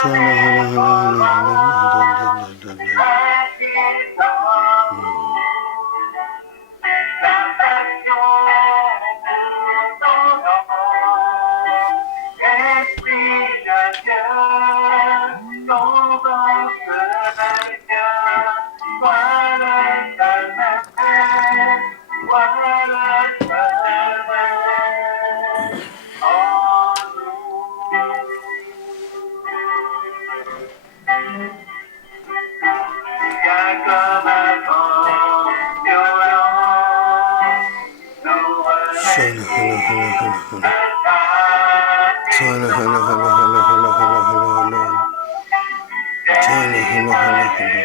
Hala, hala, hala, hala, hala, hala, hala. Shala, hala, hala, hala, hala. Shala, hala, hala, hala, hala, hala, hala, hala. Shala, hala, hala, hala.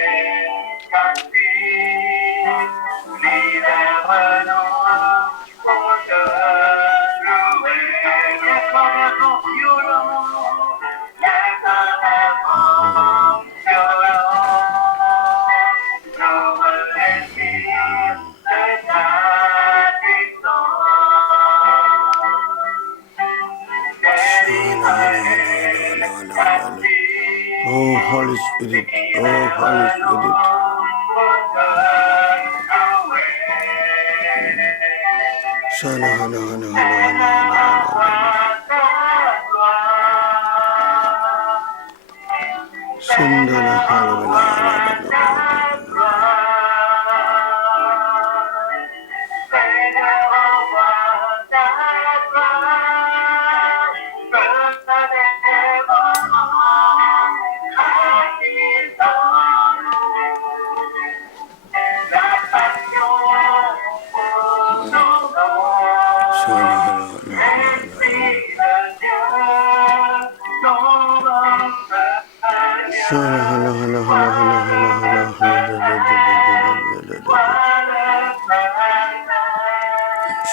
Shala, hala, hala, hala, hala, hala, hala, hala. Oh, Holy Spirit. Oh, Holy Spirit. Shala, hala, hala, hala, hala, hala, hala, hala. Sundala, hala, hala, hala, hala, hala, hala. Shala, hala, hala, hala, hala, hala. Shala, hala, hala, hala, hala, hala, hala, hala, da, da, da, da, da, da, da, da, da.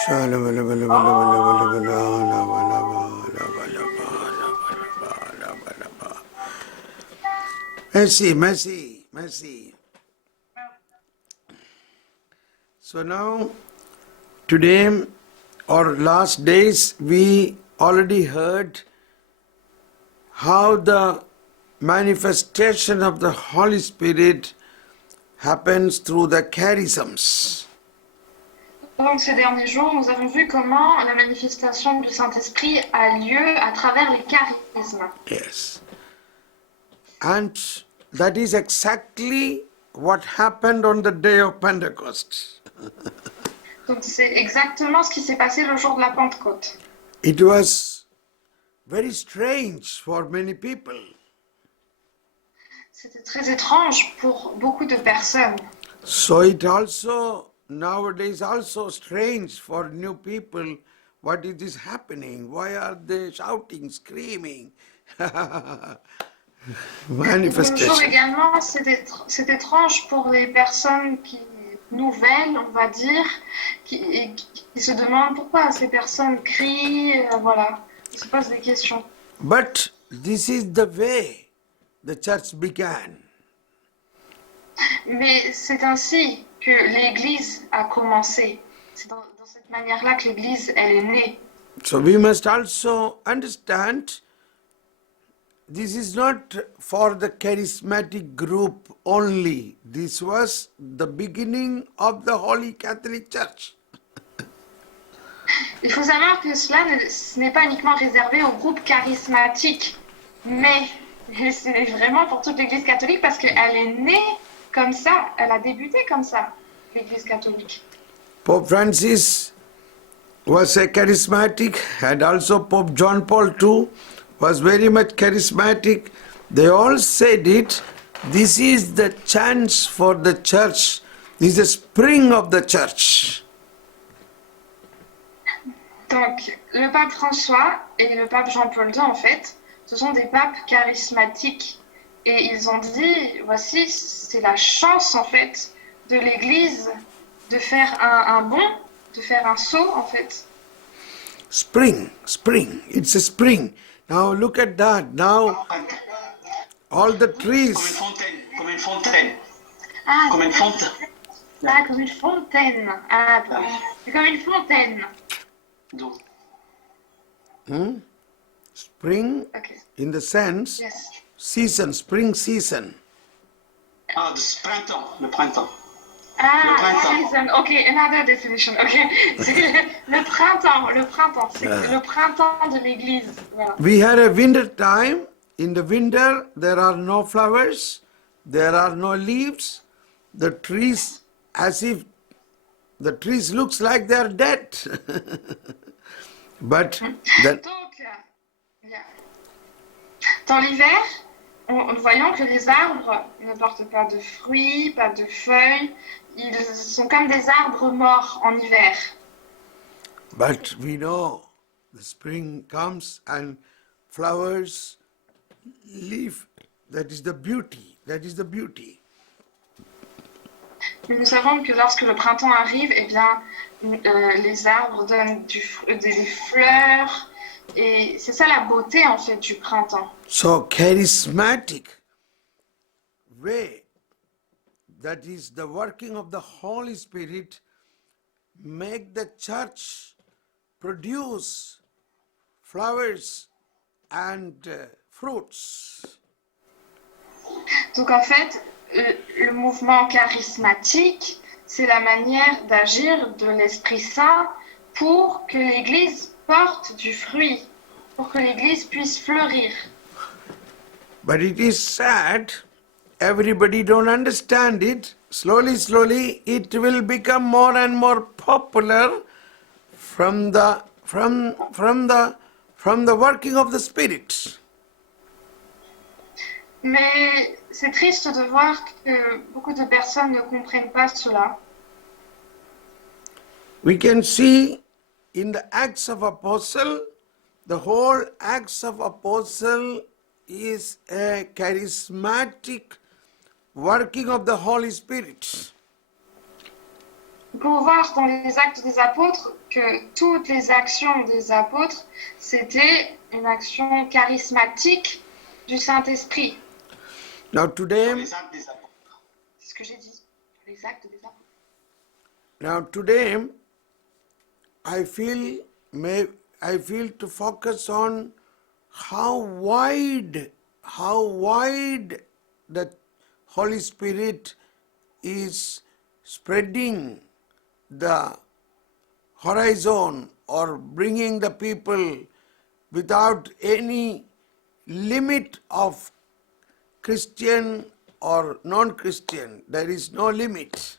Shala, hala, hala, hala, hala, hala, hala, hala, hala, hala, hala, hala, hala, hala, hala, hala. Mercy, mercy, mercy. So now, today or last days, we already heard how the manifestation of the Holy Spirit happens through the charisms. Donc ces derniers jours, nous avons vu comment la manifestation du Saint-Esprit a lieu à travers les charismes. Yes. And that is exactly what happened on the day of Pentecost. Donc c'est exactement ce qui s'est passé le jour de la Pentecôte. It was very strange for many people. C'était très étrange pour beaucoup de personnes. So it also nowadays also strange for new people. What is this happening? Why are they shouting, screaming? De nos jours Manifestation. également, c'est étrange pour les personnes nouvelles, on va dire, qui se demandent pourquoi ces personnes crient, voilà, ils se posent des questions. But this is the way the church began. Mais c'est ainsi que l'Église a commencé. C'est dans cette manière-là que l'Église, elle est née. So we must also understand this is not for the charismatic group only. This was the beginning of the Holy Catholic Church. Il faut savoir que ce n'est pas uniquement réservé au groupe charismatique, mais c'est vraiment pour toute l'Église catholique parce qu'elle est née comme ça, elle a débuté comme ça, l'Église catholique. Pope Francis was a charismatic, and also Pope John Paul II was very much charismatic. They all said it. This is the chance for the church. This is the spring of the church. Donc, le pape François et le pape Jean-Paul II, en fait, ce sont des papes charismatiques. Et ils ont dit, voici, c'est la chance, en fait, de l'Église de faire un bond, de faire un saut, en fait. Spring, spring, it's a spring. Now look at that. Now all the trees. Comme une fontaine. Ah, Comme une fontaine. là, comme une fontaine. Ah, c'est comme une fontaine. d'eau. Spring Okay. in the sense Yes. season, spring season. Ah, de printemps, le printemps. Ah, Le printemps. season. Okay, another definition. Okay. C'est le printemps. C'est le printemps de l'église. Voilà. We had a winter time. In the winter, there are no flowers, there are no leaves. The trees, as if the trees looks like they are dead. But then, Donc, yeah. Dans l'hiver, nous voyons que les arbres ne portent pas de fruits, pas de feuilles. Ils sont comme des arbres morts en hiver. but we know the spring comes and flowers, leaf. That is the beauty. That is the beauty. Mais nous savons que lorsque le printemps arrive, eh bien, les arbres donnent des fleurs. Et c'est ça la beauté, en fait, du printemps. So charismatic way, that is the working of the Holy Spirit, make the church produce flowers and fruits. Donc, en fait, le mouvement charismatique, c'est la manière d'agir de l'Esprit Saint pour que l'Église porte du fruit, pour que l'Église puisse fleurir. But it is sad, everybody don't understand it. Slowly, slowly, it will become more and more popular from the working of the Spirit. Mais c'est triste de voir que beaucoup de personnes ne comprennent pas cela. We can see in the Acts of Apostle, the whole Acts of Apostle is a charismatic working of the Holy Spirit. On peut voir dans les actes des apôtres que toutes les actions des apôtres, c'était une action charismatique du Saint-Esprit. Now today, Les actes des apôtres. C'est ce que j'ai dit. Les actes des apôtres. I feel to focus on how wide the Holy Spirit is spreading the horizon or bringing the people without any limit of Christian or non-Christian. There is no limit.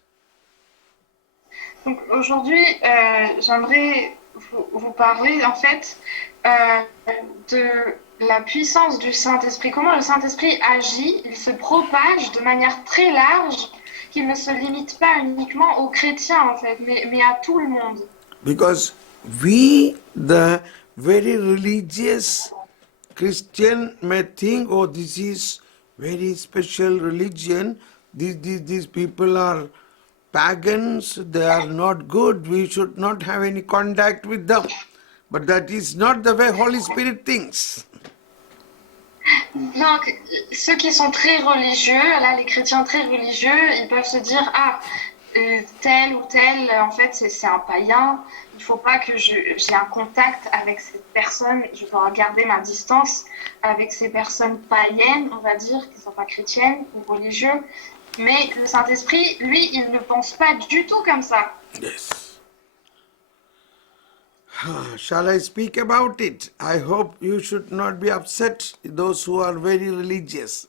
Donc aujourd'hui, j'aimerais vous parler en fait de la puissance du Saint-Esprit. Comment le Saint-Esprit agit, il se propage de manière très large, qu'il ne se limite pas uniquement aux chrétiens en fait, mais à tout le monde. Because we, the very religious Christian, may think, oh, this is very special religion. These people are pagans, they are not good, we should not have any contact with them. But that is not the way Holy Spirit thinks. Donc, ceux qui sont très religieux, là, les chrétiens très religieux, ils peuvent se dire, ah, tel ou tel, en fait, c'est un païen, il ne faut pas que j'ai un contact avec cette personne, je dois garder ma distance avec ces personnes païennes, on va dire, qui ne sont pas chrétiennes ou religieux. Mais le Saint-Esprit, lui, il ne pense pas du tout comme ça. Yes. Shall I speak about it? I hope you should not be upset, those who are very religious.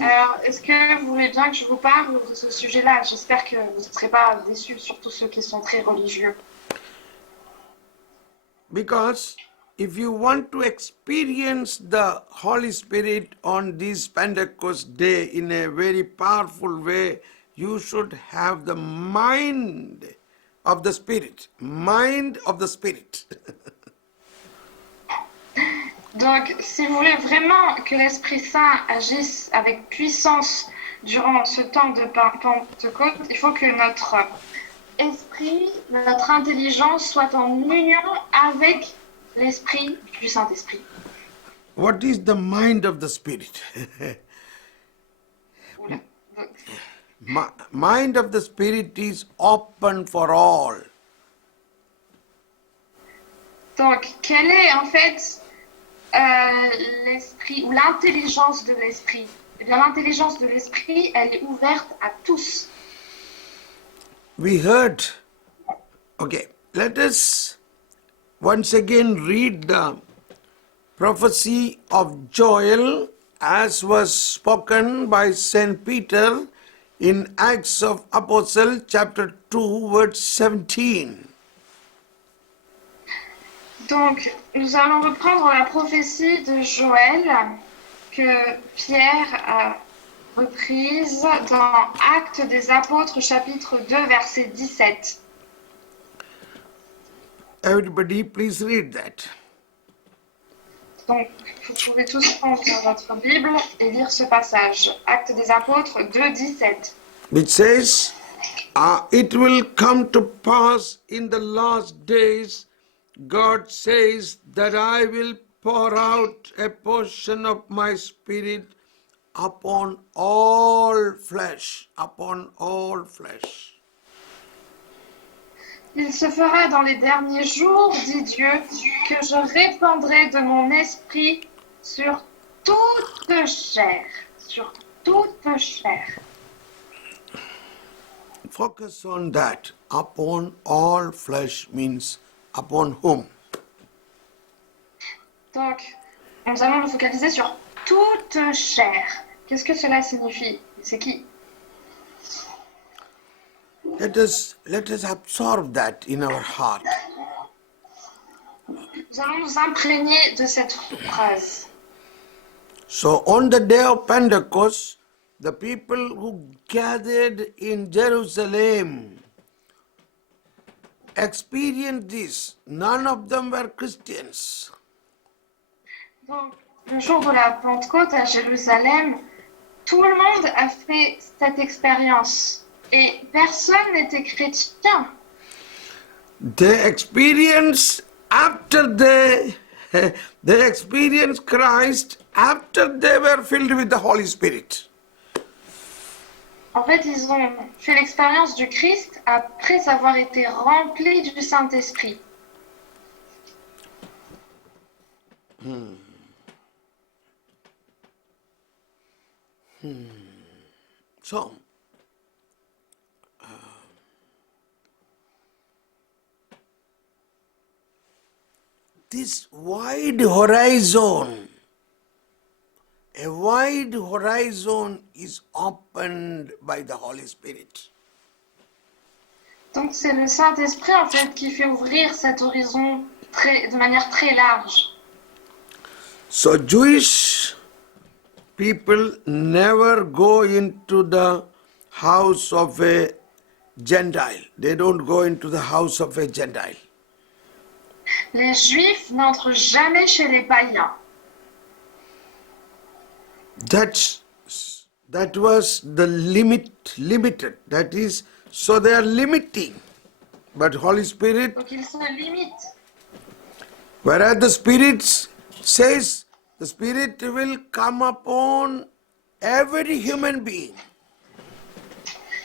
Alors, est-ce que vous voulez bien que je vous parle de ce sujet-là? J'espère que vous ne serez pas déçus, surtout ceux qui sont très religieux. Because if you want to experience the Holy Spirit on this Pentecost day in a very powerful way, you should have the mind of the Spirit. Mind of the Spirit. Donc, si vous voulez vraiment que l'Esprit Saint agisse avec puissance durant ce temps de Pentecôte, il faut que notre esprit, notre intelligence soit en union avec l'Esprit du Saint-Esprit. What is the mind of the Spirit? Oula. Mind of the Spirit is open for all. Donc, quelle est en fait l'esprit ou l'intelligence de l'esprit. Eh bien, l'intelligence de l'esprit, elle est ouverte à tous. We heard. Okay, let us once again read the prophecy of Joel as was spoken by Saint Peter in Acts of Apostle chapter 2 verse 17. Donc, nous allons reprendre la prophétie de Joël que Pierre a reprise dans Actes des Apôtres, chapitre 2, verset 17. Everybody please read that. Donc, vous pouvez tous prendre votre Bible et lire ce passage. Actes des Apôtres 2, 17. Which says, it will come to pass in the last days, God says, that I will pour out a portion of my spirit upon all flesh, upon all flesh. Il se fera dans les derniers jours, dit Dieu, que je répandrai de mon esprit sur toute chair, sur toute chair. Focus on that. Upon all flesh means upon whom? Donc, nous allons nous focaliser sur toute chair. Qu'est-ce que cela signifie? C'est qui? Let us absorb that in our heart. Nous allons nous imprégner de cette phrase. So on the day of Pentecost, the people who gathered in Jerusalem experienced this. None of them were Christians. Donc, le jour de la Pentecôte à Jérusalem, tout le monde a fait cette expérience et personne n'était chrétien. They experienced they experienced Christ after they were filled with the Holy Spirit. En fait, ils ont fait l'expérience du Christ après avoir été remplis du Saint-Esprit. So, this wide horizon, a wide horizon is opened by the Holy Spirit. Donc c'est le Saint-Esprit en fait qui fait ouvrir cet horizon de manière très large. So Jewish people never go into the house of a Gentile. They don't go into the house of a Gentile. Les Juifs n'entrent jamais chez les païens. That was the limited. That is, so they are limiting. But Holy Spirit, Donc ils se limitent. whereas the Spirit says, the Spirit will come upon every human being.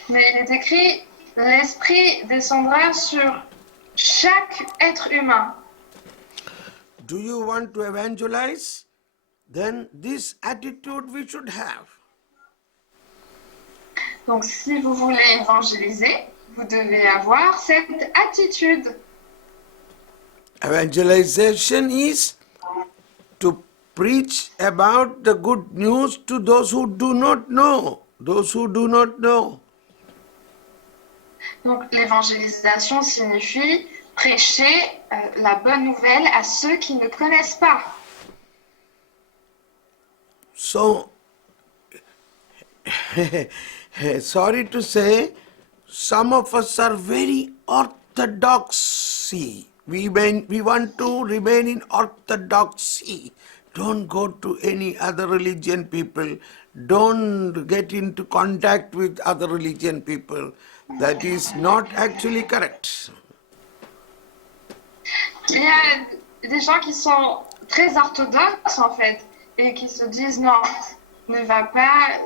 Mais il est écrit, l'Esprit descendra sur chaque être humain. Do you want to evangelize? Then this attitude we should have. Donc si vous voulez évangéliser, vous devez avoir cette attitude. Evangelization is to preach about the good news to those who do not know. Those who do not know. Donc l'évangélisation signifie prêcher la bonne nouvelle à ceux qui ne connaissent pas. So, sorry to say, some of us are very orthodoxy. We want to remain in orthodoxy. Don't go to any other religion people. Don't get into contact with other religion people. That is not actually correct. Il y a des gens qui sont très orthodoxes en fait et qui se disent non, ne va pas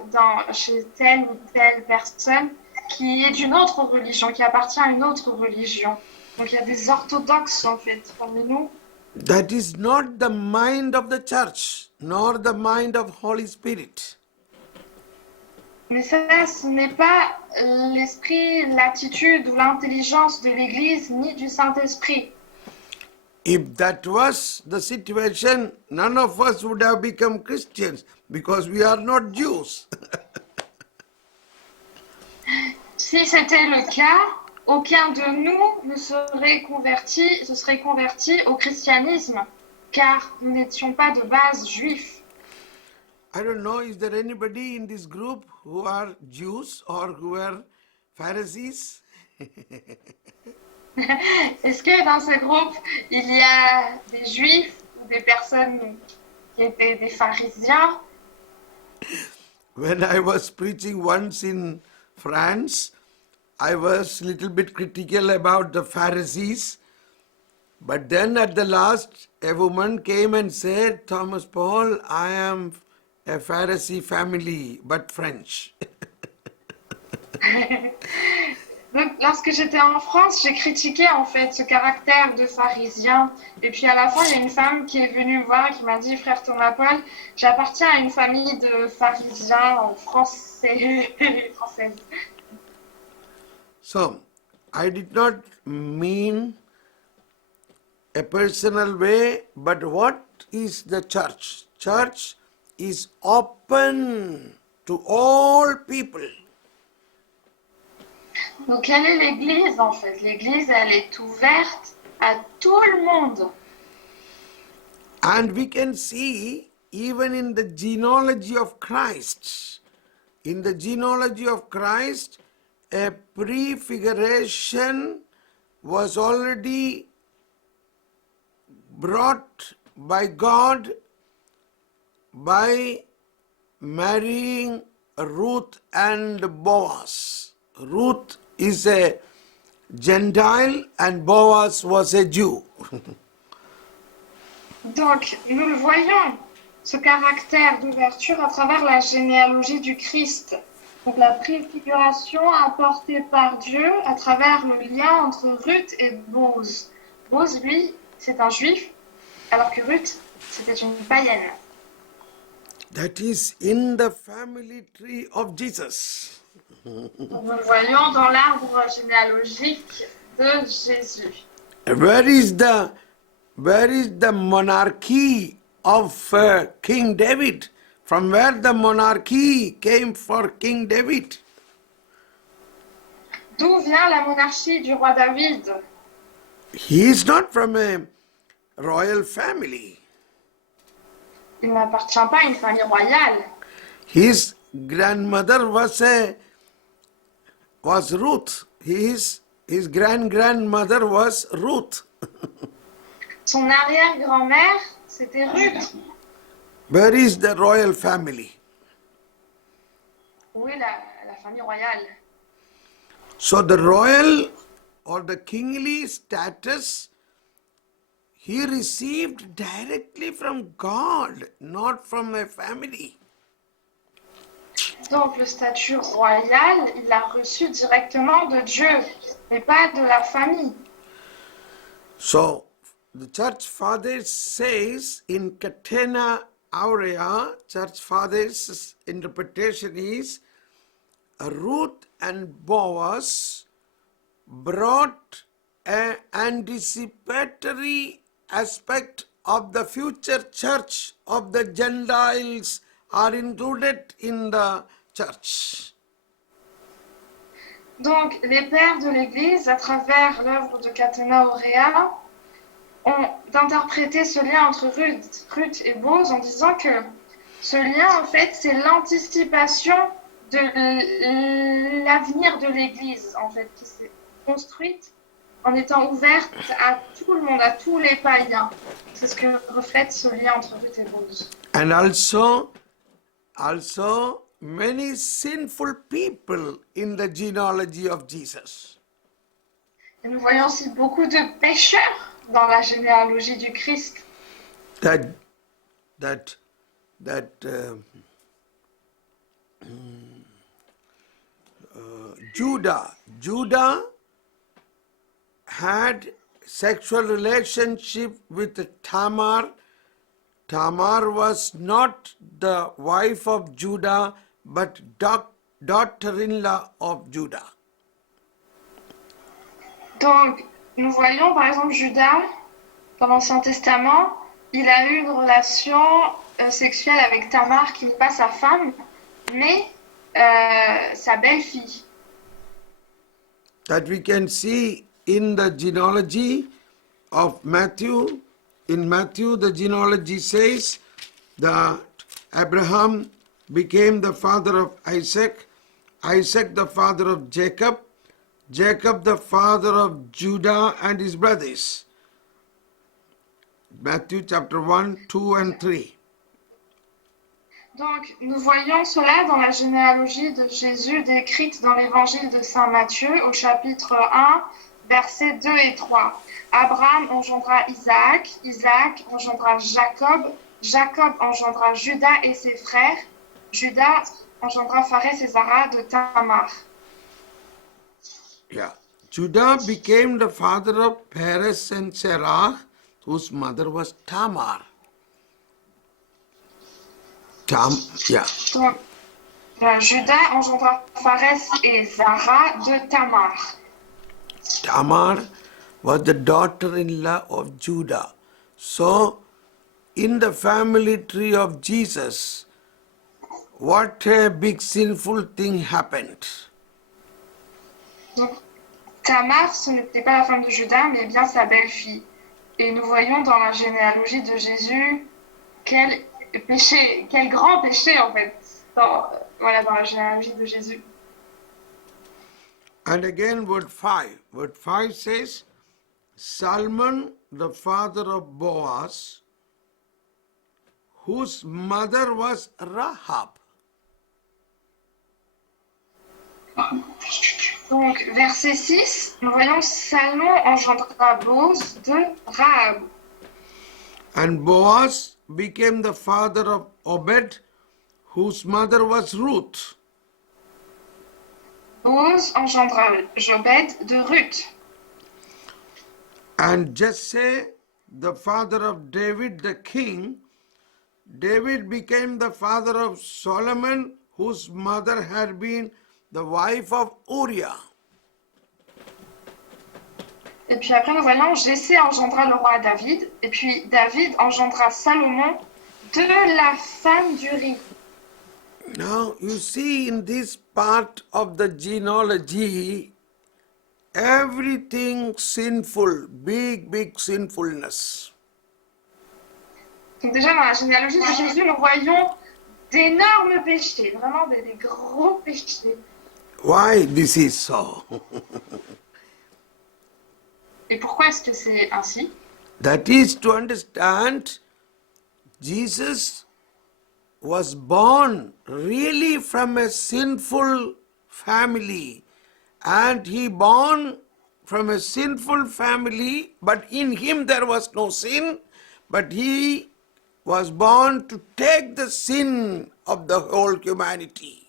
chez telle ou telle personne qui est d'une autre religion, qui appartient à une autre religion. Donc il y a des orthodoxes en fait parmi nous That is not the mind of the church, nor the mind of Holy Spirit. Mais ça, ce n'est pas l'esprit, l'attitude ou l'intelligence de l'Église ni du Saint-Esprit. If that was the situation, none of us would have become Christians because we are not Jews. Si c'était le cas, aucun de nous ne se serait converti au christianisme, car nous n'étions pas de base juifs. I don't know, is there anybody in this group who are Jews or who are Pharisees? Est-ce que dans ce groupe, il y a des juifs ou des personnes qui étaient des pharisiens? When I was preaching once in France, I was a little bit critical about the Pharisees. But then at the last, a woman came and said, Thomas Paul, I am a Pharisee family, but French. Donc, lorsque j'étais en France, j'ai critiqué en fait ce caractère de pharisien. Et puis à la fin, il y a une femme qui est venue me voir et qui m'a dit, frère Thomas Paul, j'appartiens à une famille de pharisiens français, françaises. So, I did not mean a personal way, but what is the church? Church is open to all people. Donc, quelle est l'Église en fait? L'Église, elle est ouverte à tout le monde. And we can see even in the genealogy of Christ, in the genealogy of Christ, a prefiguration was already brought by God by marrying Ruth and Boaz. Ruth is a Gentile and Boaz was a Jew. Donc, nous le voyons, ce caractère d'ouverture à travers la généalogie du Christ. Donc, la préfiguration apportée par Dieu à travers le lien entre Ruth et Boz. Boz, lui, c'est un juif, alors que Ruth, c'était une païenne. That is in the family tree of Jesus. Donc, nous le voyons dans l'arbre généalogique de Jésus. Where is the monarchy of King David? From where the monarchy came for King David? D'où vient la monarchie du roi David? He is not from a royal family. Il n'appartient pas à une famille royale. His grandmother was Ruth. His grandmother was Ruth. Son arrière-grand-mère, c'était Ruth. Where is the royal family? Où est la famille royale? So the royal or the kingly status he received directly from God, not from a family. Donc le statut royal, il l'a reçu directement de Dieu, mais pas de la famille. So the church fathers says in Catena Aurea, church fathers' interpretation is Ruth and Boaz brought an anticipatory aspect of the future church of the Gentiles are included in the church. Donc les pères de l'Église, à travers l'œuvre de Catena Aurea, ont interprété ce lien entre Ruth et Boz en disant que ce lien, en fait, c'est l'anticipation de l'avenir de l'Église, en fait, qui s'est construite en étant ouverte à tout le monde, à tous les païens. C'est ce que reflète ce lien entre Ruth et Boz. And also many sinful people in the genealogy of Jesus. Et nous voyons aussi beaucoup de pécheurs dans la généalogie du Christ. Judah had sexual relationship with Tamar. Tamar was not the wife of Judah, but daughter-in-law of Judah. Donc, nous voyons par exemple Judas, dans l'Ancien Testament, il a eu une relation sexuelle avec Tamar, qui n'est pas sa femme, mais sa belle-fille. That we can see in the genealogy of Matthew. In Matthew, the genealogy says that Abraham became the father of Isaac, Isaac the father of Jacob, Jacob the father of Judah and his brothers. Matthew chapter 1, 2 and 3. Donc, nous voyons cela dans la généalogie de Jésus décrite dans l'évangile de Saint Matthieu au chapitre 1, versets 2 et 3. Abraham engendra Isaac, Isaac engendra Jacob, Jacob engendra Judas et ses frères, Judas engendra Pharès et Zara de Tamar. Yeah. Judah became the father of Perez and Serah, whose mother was Tamar. Donc, Judas engendra Pharès et Zara de Tamar. Tamar was the daughter-in-law of Judah. So, in the family tree of Jesus, what a big sinful thing happened. Donc, Tamar, ce n'était pas la femme de Judas, mais bien sa belle-fille. Et nous voyons dans la généalogie de Jésus quel péché, quel grand péché en fait, dans la généalogie de Jésus. And again, word 5. Word 5 says, Salmon, the father of Boaz, whose mother was Rahab. Donc, verset 6, nous voyons Salmon engendra Boaz de Rahab. And Boaz became the father of Obed, whose mother was Ruth. Boaz engendra Jobed de Ruth. And Jesse, the father of David the king, David became the father of Solomon, whose mother had been the wife of Uriah. Et puis après, nous voyons Jessé engendra le roi David, et puis David engendra Salomon de la femme d'Uri. Now, you see in this part of the genealogy, everything sinful, big sinfulness. Donc déjà, dans la généalogie de Jésus, nous voyons d'énormes péchés, vraiment des gros péchés. Why this is so? Et pourquoi est-ce que c'est ainsi? That is to understand Jesus was born really from a sinful family, and he born from a sinful family, but in him there was no sin, but he was born to take the sin of the whole humanity.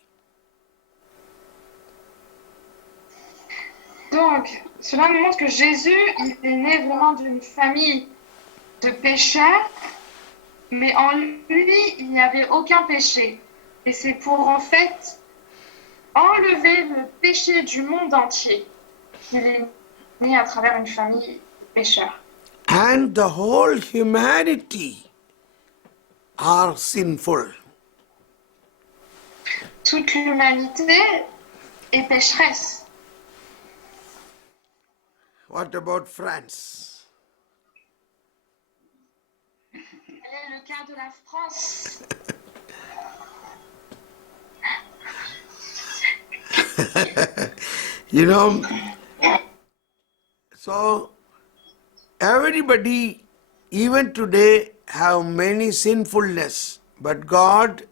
Donc, cela nous montre que Jésus, il est né vraiment d'une famille de pécheurs, mais en lui, il n'y avait aucun péché. Et c'est pour en fait enlever le péché du monde entier qu'il est né à travers une famille de pécheurs. And the whole humanity are sinful. Toute l'humanité est pécheresse. What about France? Quel est le cas de la France? You know, so everybody, even today, have many sinfulness, but God's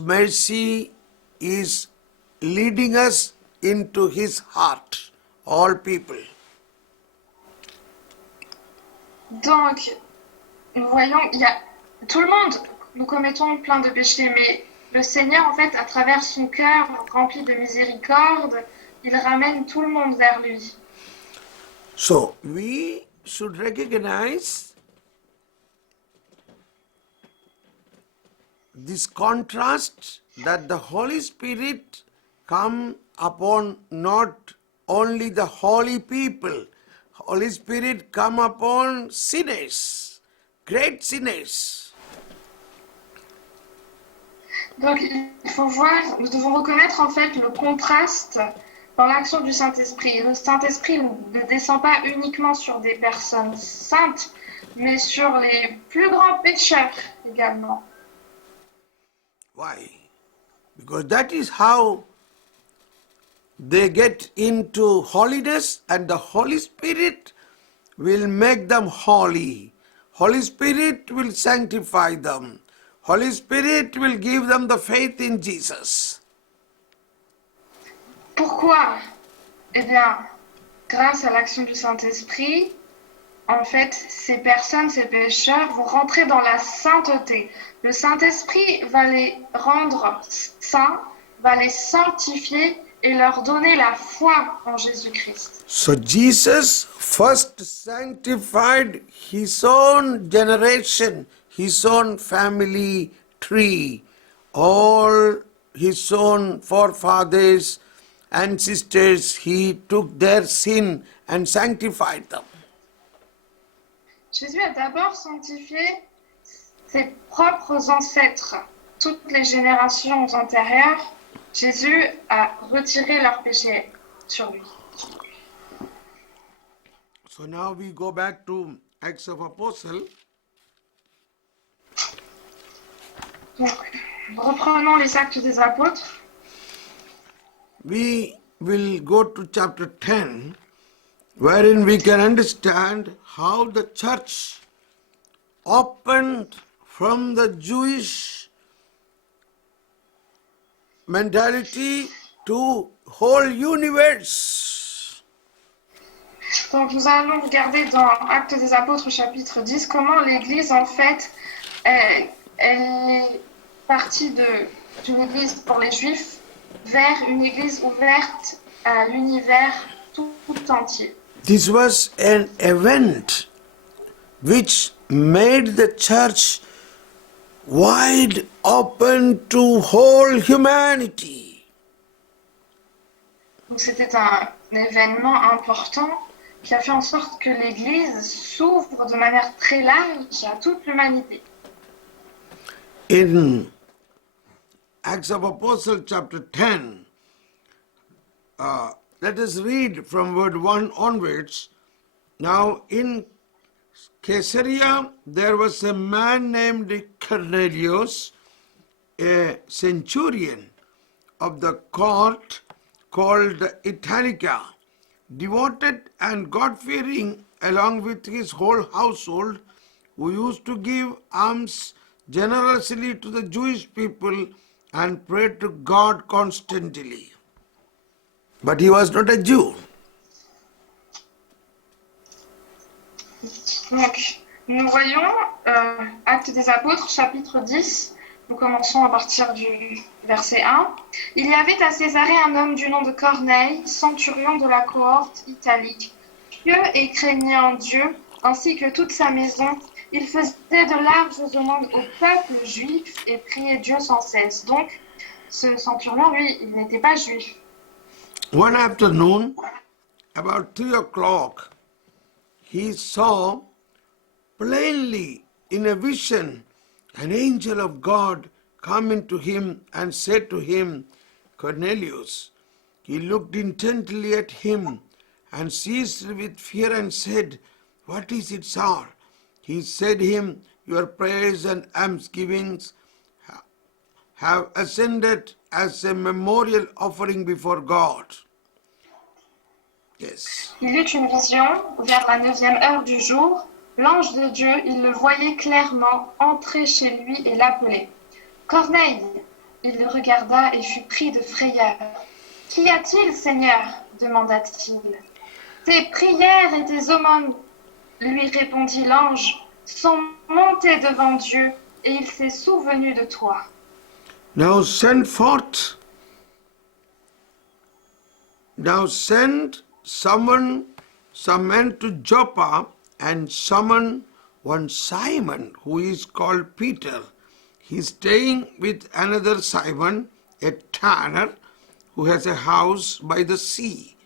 mercy is leading us into His heart, all people. Donc, nous voyons, tout le monde, nous commettons plein de péchés, mais le Seigneur, en fait, à travers son cœur rempli de miséricorde, il ramène tout le monde vers lui. So we should recognize this contrast that the Holy Spirit come upon not only the holy people. Holy Spirit come upon sinners, great sinners. Donc il faut voir, nous devons reconnaître en fait le contraste dans l'action du Saint-Esprit. Le Saint-Esprit ne descend pas uniquement sur des personnes saintes, mais sur les plus grands pécheurs également. Why? Because that is how they get into holiness, and the Holy Spirit will make them holy. Holy Spirit will sanctify them. Holy Spirit will give them the faith in Jesus. Pourquoi? Eh bien, grâce à l'action du Saint-Esprit, en fait, ces personnes, ces pécheurs vont rentrer dans la sainteté. Le Saint-Esprit va les rendre saints, va les sanctifier et leur donner la foi en Jésus-Christ. So Jesus first sanctified his own generation, his own family tree, all his own forefathers, ancestors, he took their sin and sanctified them. Jésus a d'abord sanctifié ses propres ancêtres, toutes les générations antérieures. Jésus a retiré leurs péchés sur lui. So now we go back to Acts of Apostle. Donc, reprenons les actes des apôtres. We will go to chapter 10, wherein we can understand how the church opened from the Jewish mentality to whole universe. Donc nous allons regarder dans Actes des apôtres chapitre 10 comment l'Église en fait elle est partie d'une Église pour les Juifs vers une Église ouverte à l'univers tout entier. This was an event which made the church wide open to whole humanity. Donc c'était un événement important qui a fait en sorte que l'Église s'ouvre de manière très large à toute l'humanité. In Acts of Apostles chapter 10, let us read from word 1 onwards. Now in Caesarea there was a man named Cornelius, a centurion of the court called Italica, devoted and God-fearing, along with his whole household, who used to give alms generously to the Jewish people and prayed to God constantly. But he was not a Jew. Donc, nous voyons Actes des apôtres, chapitre 10. Nous commençons à partir du verset 1. Il y avait à Césarée un homme du nom de Corneille, centurion de la cohorte italique, pieux et craignant Dieu, ainsi que toute sa maison. Il faisait de larges demandes au peuple juif et priait Dieu sans cesse. Donc, ce centurion, lui, il n'était pas juif. One afternoon, about 3 o'clock, he saw plainly in a vision an angel of God come into him and said to him, Cornelius. He looked intently at him and seized with fear and said, What is it, sir? He said him, Your prayers and almsgivings have ascended as a memorial offering before God. Yes. Il eut une vision vers la 9e heure du jour. L'ange de Dieu, il le voyait clairement entrer chez lui et l'appeler. Corneille, il le regarda et fut pris de frayeur. Qu'y a-t-il, Seigneur? Demanda-t-il. Tes prières et tes aumônes, lui répondit l'ange, sont montées devant Dieu et il s'est souvenu de toi. Now send forth Now send some men to Joppa and summon one Simon who is called Peter. He is staying with another Simon, a tanner, who has a house by the sea.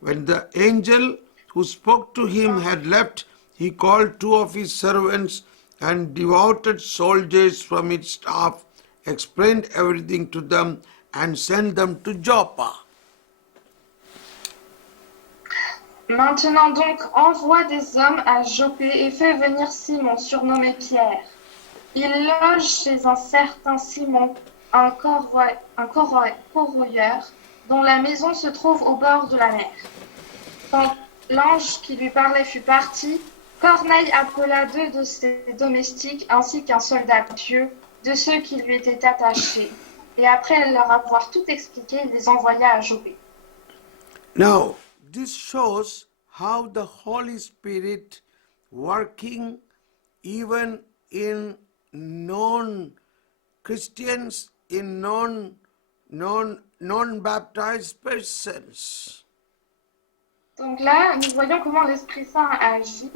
When the angel who spoke to him had left, he called two of his servants and devoted soldiers from his staff, explained everything to them, and sent them to Joppa. Maintenant donc, envoie des hommes à Joppé et fais venir Simon, surnommé Pierre. Il loge chez un certain Simon, un corroyeur, dont la maison se trouve au bord de la mer. Quand l'ange qui lui parlait fut parti, Corneille appela deux de ses domestiques ainsi qu'un soldat pieux, de ceux qui lui étaient attachés. Et après leur avoir tout expliqué, il les envoya à Joppé. Now, this shows how the Holy Spirit working even in non-Christians, in non-baptized persons. Donc là, nous voyons comment l'Esprit Saint agit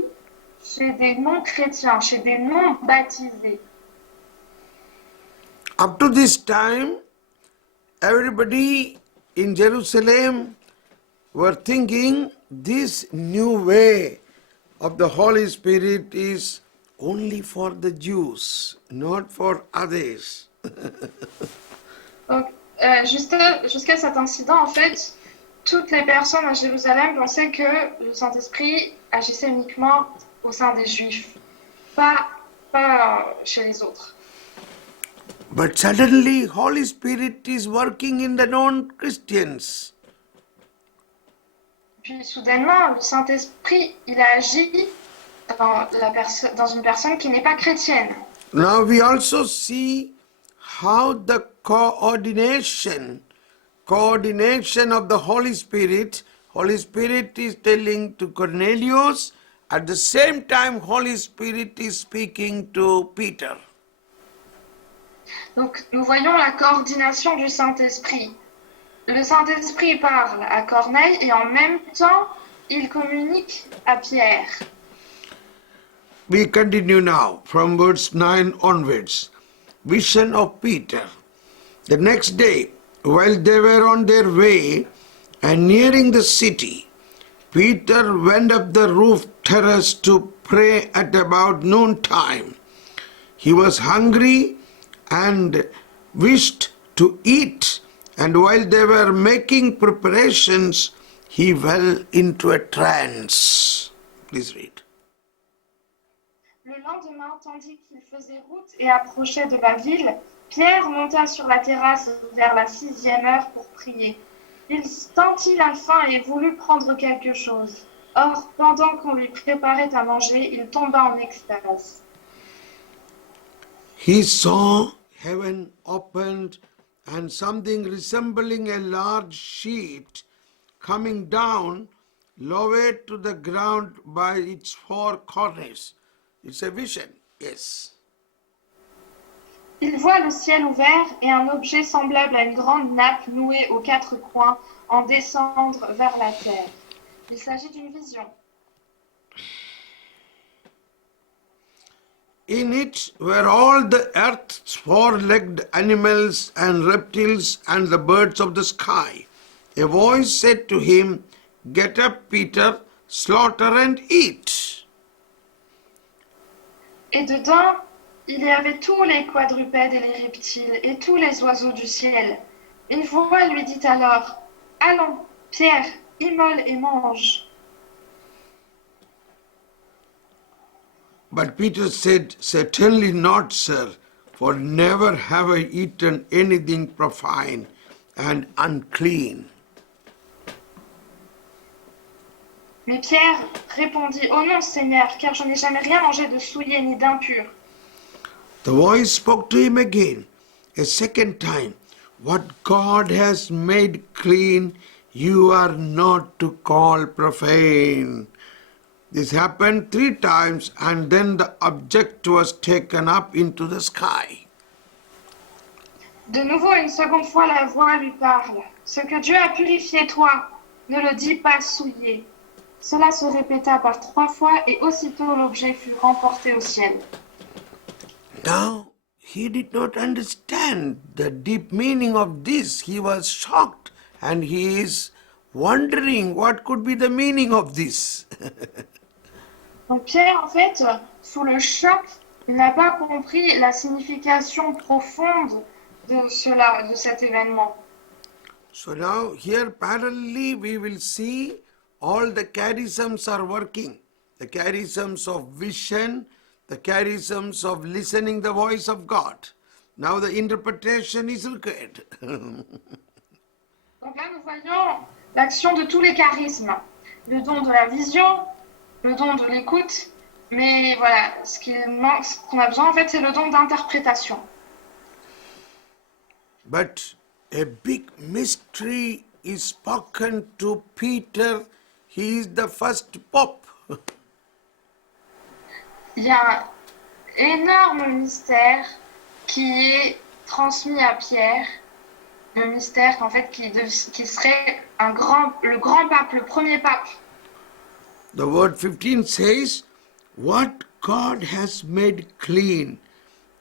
chez des non-chrétiens, chez des non-baptisés. Up to this time, everybody in Jerusalem were thinking this new way of the Holy Spirit is only for the Jews, not for others. Donc, jusqu'à cet incident, en fait, toutes les personnes à Jérusalem pensaient que le Saint-Esprit agissait uniquement au sein des Juifs, pas chez les autres. But suddenly Holy Spirit is working in the non-Christians. Puis soudainement, le Saint-Esprit, il agit dans une personne qui n'est pas chrétienne. Now we also see how the coordination of the Holy Spirit is telling to Cornelius, at the same time Holy Spirit is speaking to Peter. Donc nous voyons la coordination du Saint-Esprit. Le Saint-Esprit parle à Corneille et en même temps, il communique à Pierre. We continue now from verse 9 onwards. Vision of Peter. The next day, while they were on their way and nearing the city, Peter went up the roof terrace to pray at about noontime. He was hungry and wished to eat, and while they were making preparations, he fell into a trance. Please read. Le lendemain, tandis qu'il faisait route et approchait de la ville, Pierre monta sur la terrasse vers la 6e heure pour prier. Il sentit la faim et voulut prendre quelque chose. Or, pendant qu'on lui préparait à manger, il tomba en extase. He saw heaven opened and something resembling a large sheet coming down, lowered to the ground by its four corners. It's a vision, yes. Il voit le ciel ouvert et un objet semblable à une grande nappe nouée aux quatre coins en descendre vers la terre. Il s'agit d'une vision. In it were all the earth's four-legged animals and reptiles and the birds of the sky. A voice said to him, "Get up, Peter, slaughter and eat." Et dedans, il y avait tous les quadrupèdes et les reptiles et tous les oiseaux du ciel. Une voix lui dit alors, « Allons, Pierre, immole et mange. » But Peter said, "Certainly not, sir, for never have I eaten anything profane and unclean." Mais Pierre répondit, « Oh non, Seigneur, car je n'ai jamais rien mangé de souillé ni d'impur. » The voice spoke to him again, a second time. "What God has made clean, you are not to call profane." This happened 3 times, and then the object was taken up into the sky. De nouveau, une seconde fois, la voix lui parle. « Ce que Dieu a purifié, toi, ne le dis pas souillé. Cela se répéta par 3 fois et aussitôt l'objet fut remporté au ciel. Now, he did not understand the deep meaning of this. He was shocked and he is wondering what could be the meaning of this. Donc Pierre, en fait, sous le choc, il n'a pas compris la signification profonde de cela, de cet événement. So now here parallelly we will see all the charisms are working. The charisms of vision, the charisms of listening the voice of God. Now the interpretation is required. Donc là, nous voyons l'action de tous les charismes. Le don de la vision, le don de l'écoute, mais voilà, ce qu'on a besoin, en fait, c'est le don d'interprétation. But a big mystery is spoken to Peter. He is the first pope. Il y a un énorme mystère qui est transmis à Pierre, le mystère en fait qui serait le grand pape, le premier pape. The word 15 says, what God has made clean,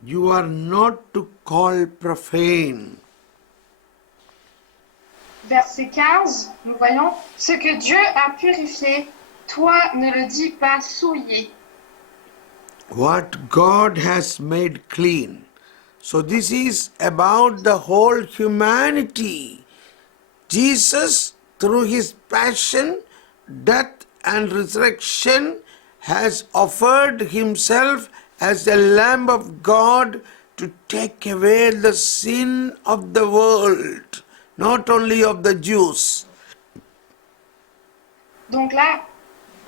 you are not to call profane. Verset 15, nous voyons, ce que Dieu a purifié, toi ne le dis pas souillé. What God has made clean. So this is about the whole humanity. Jesus, through his passion, death and resurrection, has offered himself as the Lamb of God to take away the sin of the world, not only of the Jews. Donc là,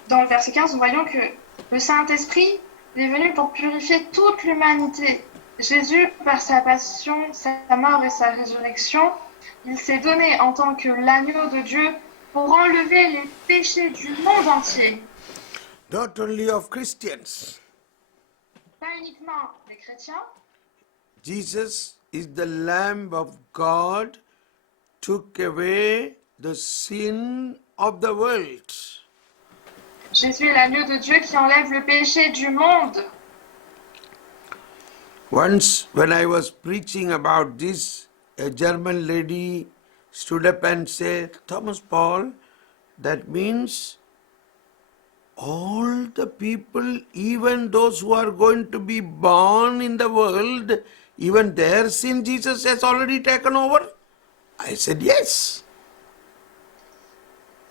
dans le verset 15, nous voyons que le Saint-Esprit est venu pour purifier toute l'humanité. Jésus, par sa passion, sa mort et sa résurrection, il s'est donné en tant que l'agneau de Dieu pour enlever les péchés du monde entier. Not only of Christians. Pas uniquement les chrétiens. Jesus is the Lamb of God, took away the sin of the world. Jésus est l'agneau de Dieu qui enlève le péché du monde. Once, when I was preaching about this, a German lady stood up and said, Thomas Paul, that means all the people, even those who are going to be born in the world, even their sin Jesus has already taken over? I said, yes.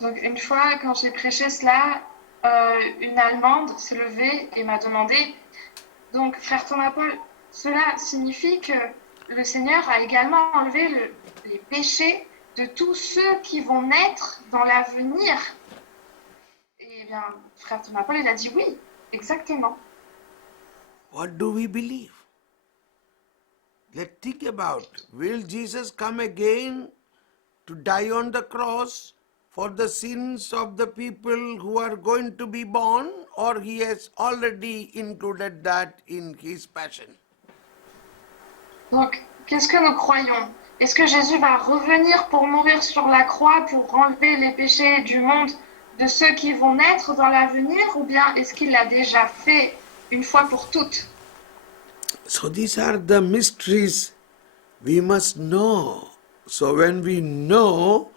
Donc une fois, quand j'ai prêché cela, une Allemande s'est levée et m'a demandé, donc frère Thomas Paul, cela signifie que le Seigneur a également enlevé les péchés de tous ceux qui vont naître dans l'avenir. Et bien, frère Thomas Paul, il a dit oui, exactement. What do we believe? Let's think about, will Jesus come again to die on the cross for the sins of the people who are going to be born, or he has already included that in his passion? Donc, qu'est-ce que nous croyons? Est-ce que Jésus va revenir pour mourir sur la croix, pour enlever les péchés du monde de ceux qui vont naître dans l'avenir, ou bien est-ce qu'il l'a déjà fait une fois pour toutes? So these are the mysteries we must know. So when we know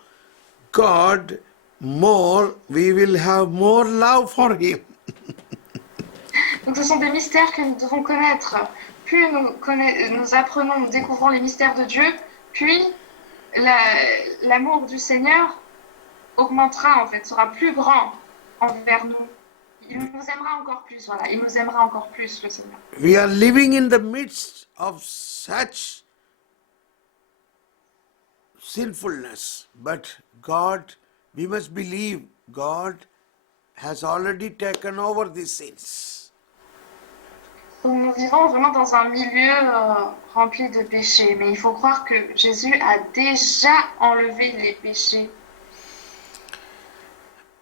God more, we will have more love for him. Donc ce sont des mystères que nous devons connaître. Plus nous apprenons, nous découvrons les mystères de Dieu, puis l'amour du Seigneur augmentera en fait, sera plus grand envers nous. Il nous aimera encore plus, voilà. Il nous aimera encore plus, le Seigneur. We are living in the midst of such sinfulness, but God, we must believe God has already taken over these sins. Donc, nous vivons vraiment dans un milieu rempli de péchés, mais il faut croire que Jésus a déjà enlevé les péchés.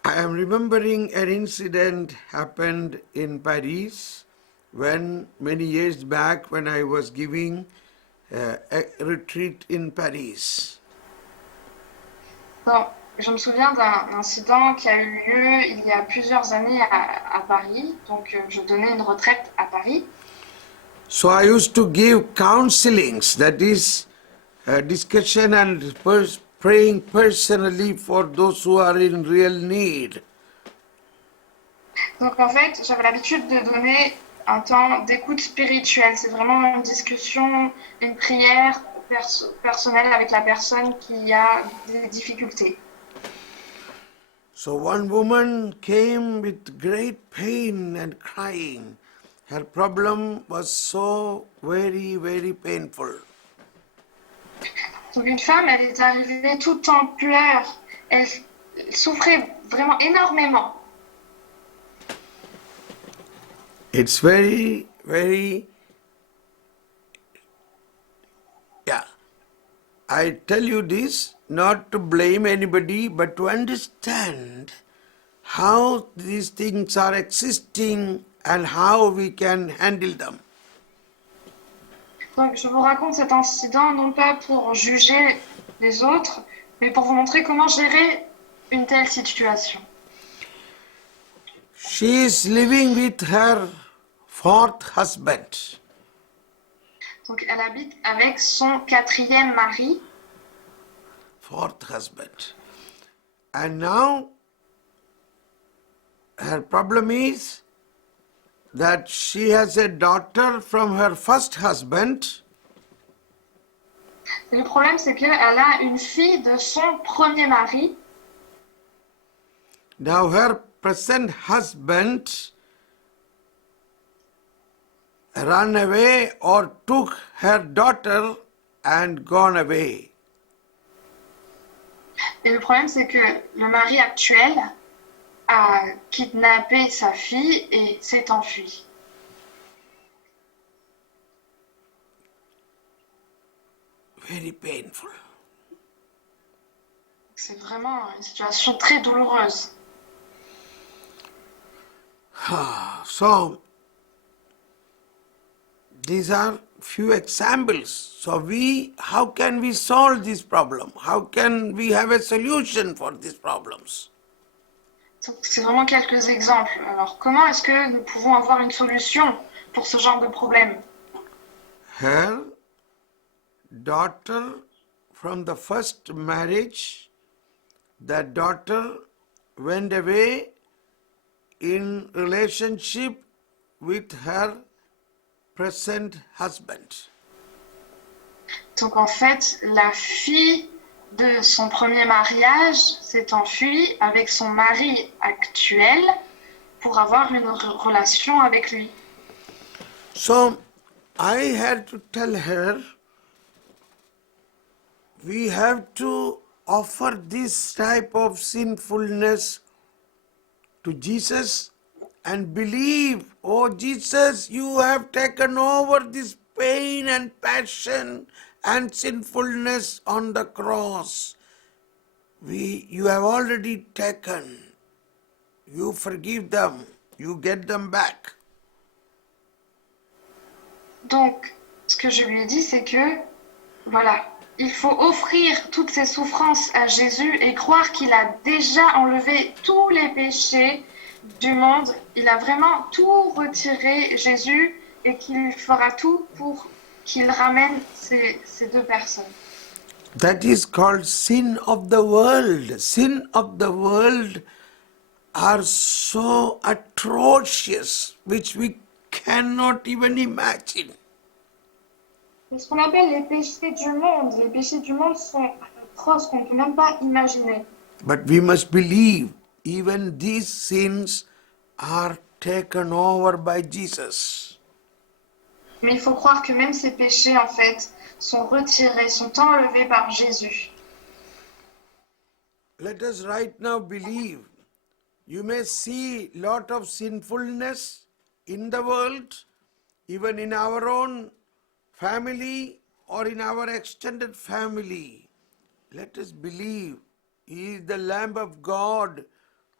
I am remembering an incident happened in Paris when many years back when I was giving a retreat in Paris. Donc, Je me souviens d'un incident qui a eu lieu il y a plusieurs années à Paris. Donc, je donnais une retraite à Paris. So I used to give counselings, that is, discussion and praying personally for those who are in real need. Donc, en fait, j'avais l'habitude de donner un temps d'écoute spirituelle. C'est vraiment une discussion, une prière personnelle avec la personne qui a des difficultés. So one woman came with great pain and crying. Her problem was so very, very painful. Donc, une femme, elle est arrivée toute en pleurs. Elle souffrait vraiment énormément. It's very, very, yeah. I tell you this not to blame anybody, but to understand how these things are existing and how we can handle them. Donc, je vous raconte cet incident non pas pour juger les autres, mais pour vous montrer comment gérer une telle situation. She is living with her fourth husband. Donc, elle habite avec son quatrième mari. Fourth husband. And now her problem is that she has a daughter from her first husband. Et le problème, c'est qu'elle a une fille de son premier mari. Now her present husband ran away or took her daughter and gone away. Et le problème, c'est que le mari actuel a kidnappé sa fille et s'est enfui. Very painful. C'est vraiment une situation très douloureuse. So, these are few examples. So how can we solve this problem? How can we have a solution for these problems? Donc, c'est vraiment quelques exemples. Alors, comment est-ce que nous pouvons avoir une solution pour ce genre de problème? Her daughter from the first marriage, that daughter went away in relationship with her present husband. Donc, en fait, la fille de son premier mariage s'est enfuie avec son mari actuel pour avoir une relation avec lui. So I had to tell her, we have to offer this type of sinfulness to Jesus and believe, oh Jesus, you have taken over this pain and passion and sinfulness on the cross. You have already taken. You forgive them. You get them back. Donc, ce que je lui ai dit, c'est que, voilà, il faut offrir toutes ces souffrances à Jésus et croire qu'il a déjà enlevé tous les péchés du monde. Il a vraiment tout retiré, Jésus, et qu'il fera tout pour qu'il ramène ces deux personnes. That is called sin of the world. Sin of the world are so atrocious, which we cannot even imagine. C'est ce qu'on appelle les péchés du monde. Les péchés du monde sont atroces qu'on ne peut même pas imaginer. But we must believe even these sins are taken over by Jesus. Mais il faut croire que même ces péchés, en fait, sont retirés, sont enlevés par Jésus. Let us right now believe. You may see lot of sinfulness in the world, even in our own family or in our extended family. Let us believe He is the Lamb of God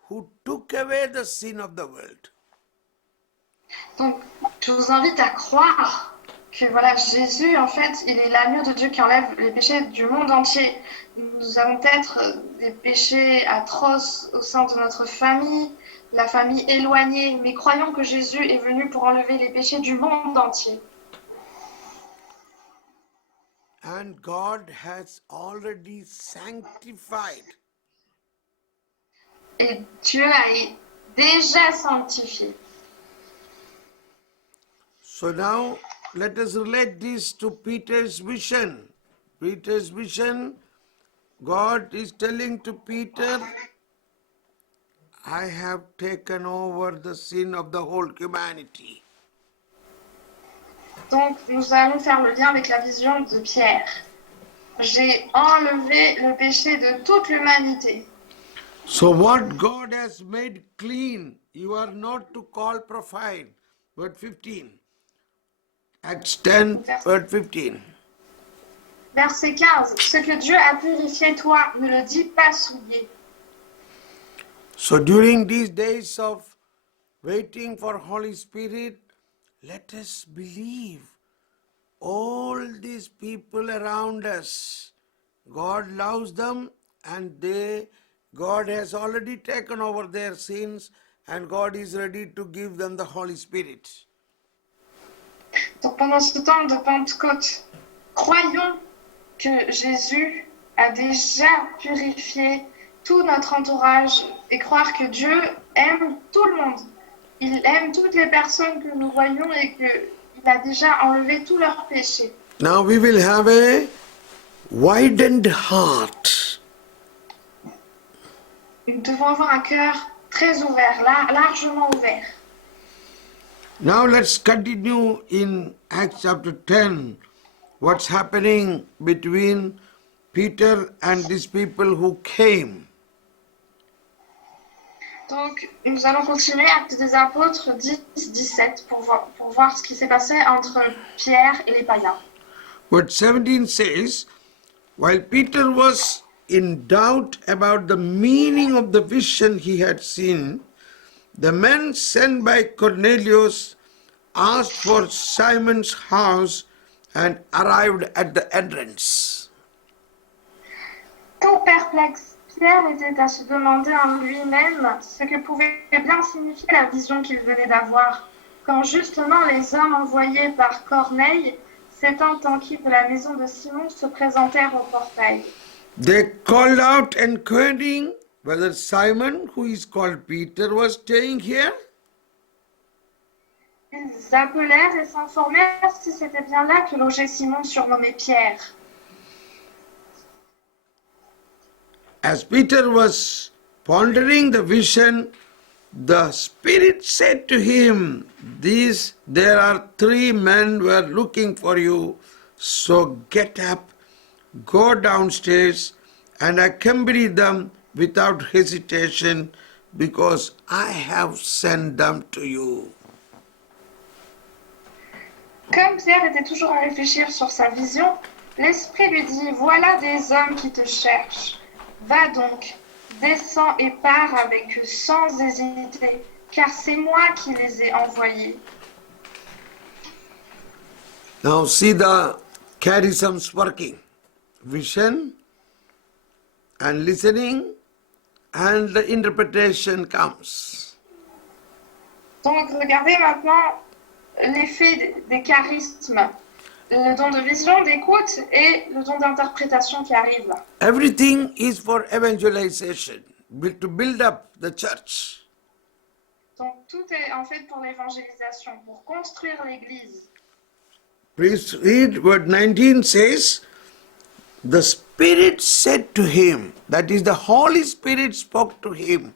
who took away the sin of the world. Donc, je vous invite à croire que voilà, Jésus, en fait, il est l'agneau de Dieu qui enlève les péchés du monde entier. Nous avons peut-être des péchés atroces au sein de notre famille, la famille éloignée, mais croyons que Jésus est venu pour enlever les péchés du monde entier. And God has already sanctified. Et Dieu a déjà sanctifié. So now let us relate this to Peter's vision. Peter's vision, God is telling to Peter, I have taken over the sin of the whole humanity. Donc, nous allons faire le lien avec la vision de Pierre. J'ai enlevé le péché de toute l'humanité. So what God has made clean, you are not to call profane. Verse 15. Acts 10, verse 15. Verset 15. Ce que Dieu a purifié, toi, ne le dis pas souillé. So during these days of waiting for Holy Spirit, let us believe all these people around us. God loves them and God has already taken over their sins and God is ready to give them the Holy Spirit. Donc pendant ce temps de Pentecôte, croyons que Jésus a déjà purifié tout notre entourage et croire que Dieu aime tout le monde. Il aime toutes les personnes que nous voyons et qu'il a déjà enlevé tous leurs péchés. Now we will have a widened heart. Nous devons avoir un cœur très ouvert, largement ouvert. Now let's continue in Acts chapter 10. What's happening between Peter and these people who came. Donc, nous allons continuer Actes des Apôtres 10-17 pour voir ce qui s'est passé entre Pierre et les païens. Verse 17 says, while Peter was in doubt about the meaning of the vision he had seen, the men sent by Cornelius asked for Simon's house and arrived at the entrance. Tout perplexe, Pierre était à se demander en lui-même ce que pouvait bien signifier la vision qu'il venait d'avoir, quand justement les hommes envoyés par Corneille, s'étant enquis de la maison de Simon, se présentèrent au portail. They called out inquiring whether Simon, who is called Peter, was staying here. Ils appelèrent et s'informèrent si c'était bien là que logeait Simon surnommé Pierre. As Peter was pondering the vision, the Spirit said to him, there are 3 men who are looking for you, so get up, go downstairs, and accompany them without hesitation, because I have sent them to you. Comme Pierre était toujours à réfléchir sur sa vision, l'Esprit lui dit, voilà des hommes qui te cherchent. Va donc, descends et pars avec eux sans hésiter, car c'est moi qui les ai envoyés. Now see the charisms working. Vision and listening and the interpretation comes. Donc regardez maintenant l'effet des charismes, le don de vision, d'écoute et le don d'interprétation qui arrive là. Everything is for evangelization, to build up the church. Donc tout est en fait pour l'évangélisation, pour construire l'Église. Please read what 19 says. The Spirit said to him, that is the Holy Spirit spoke to him.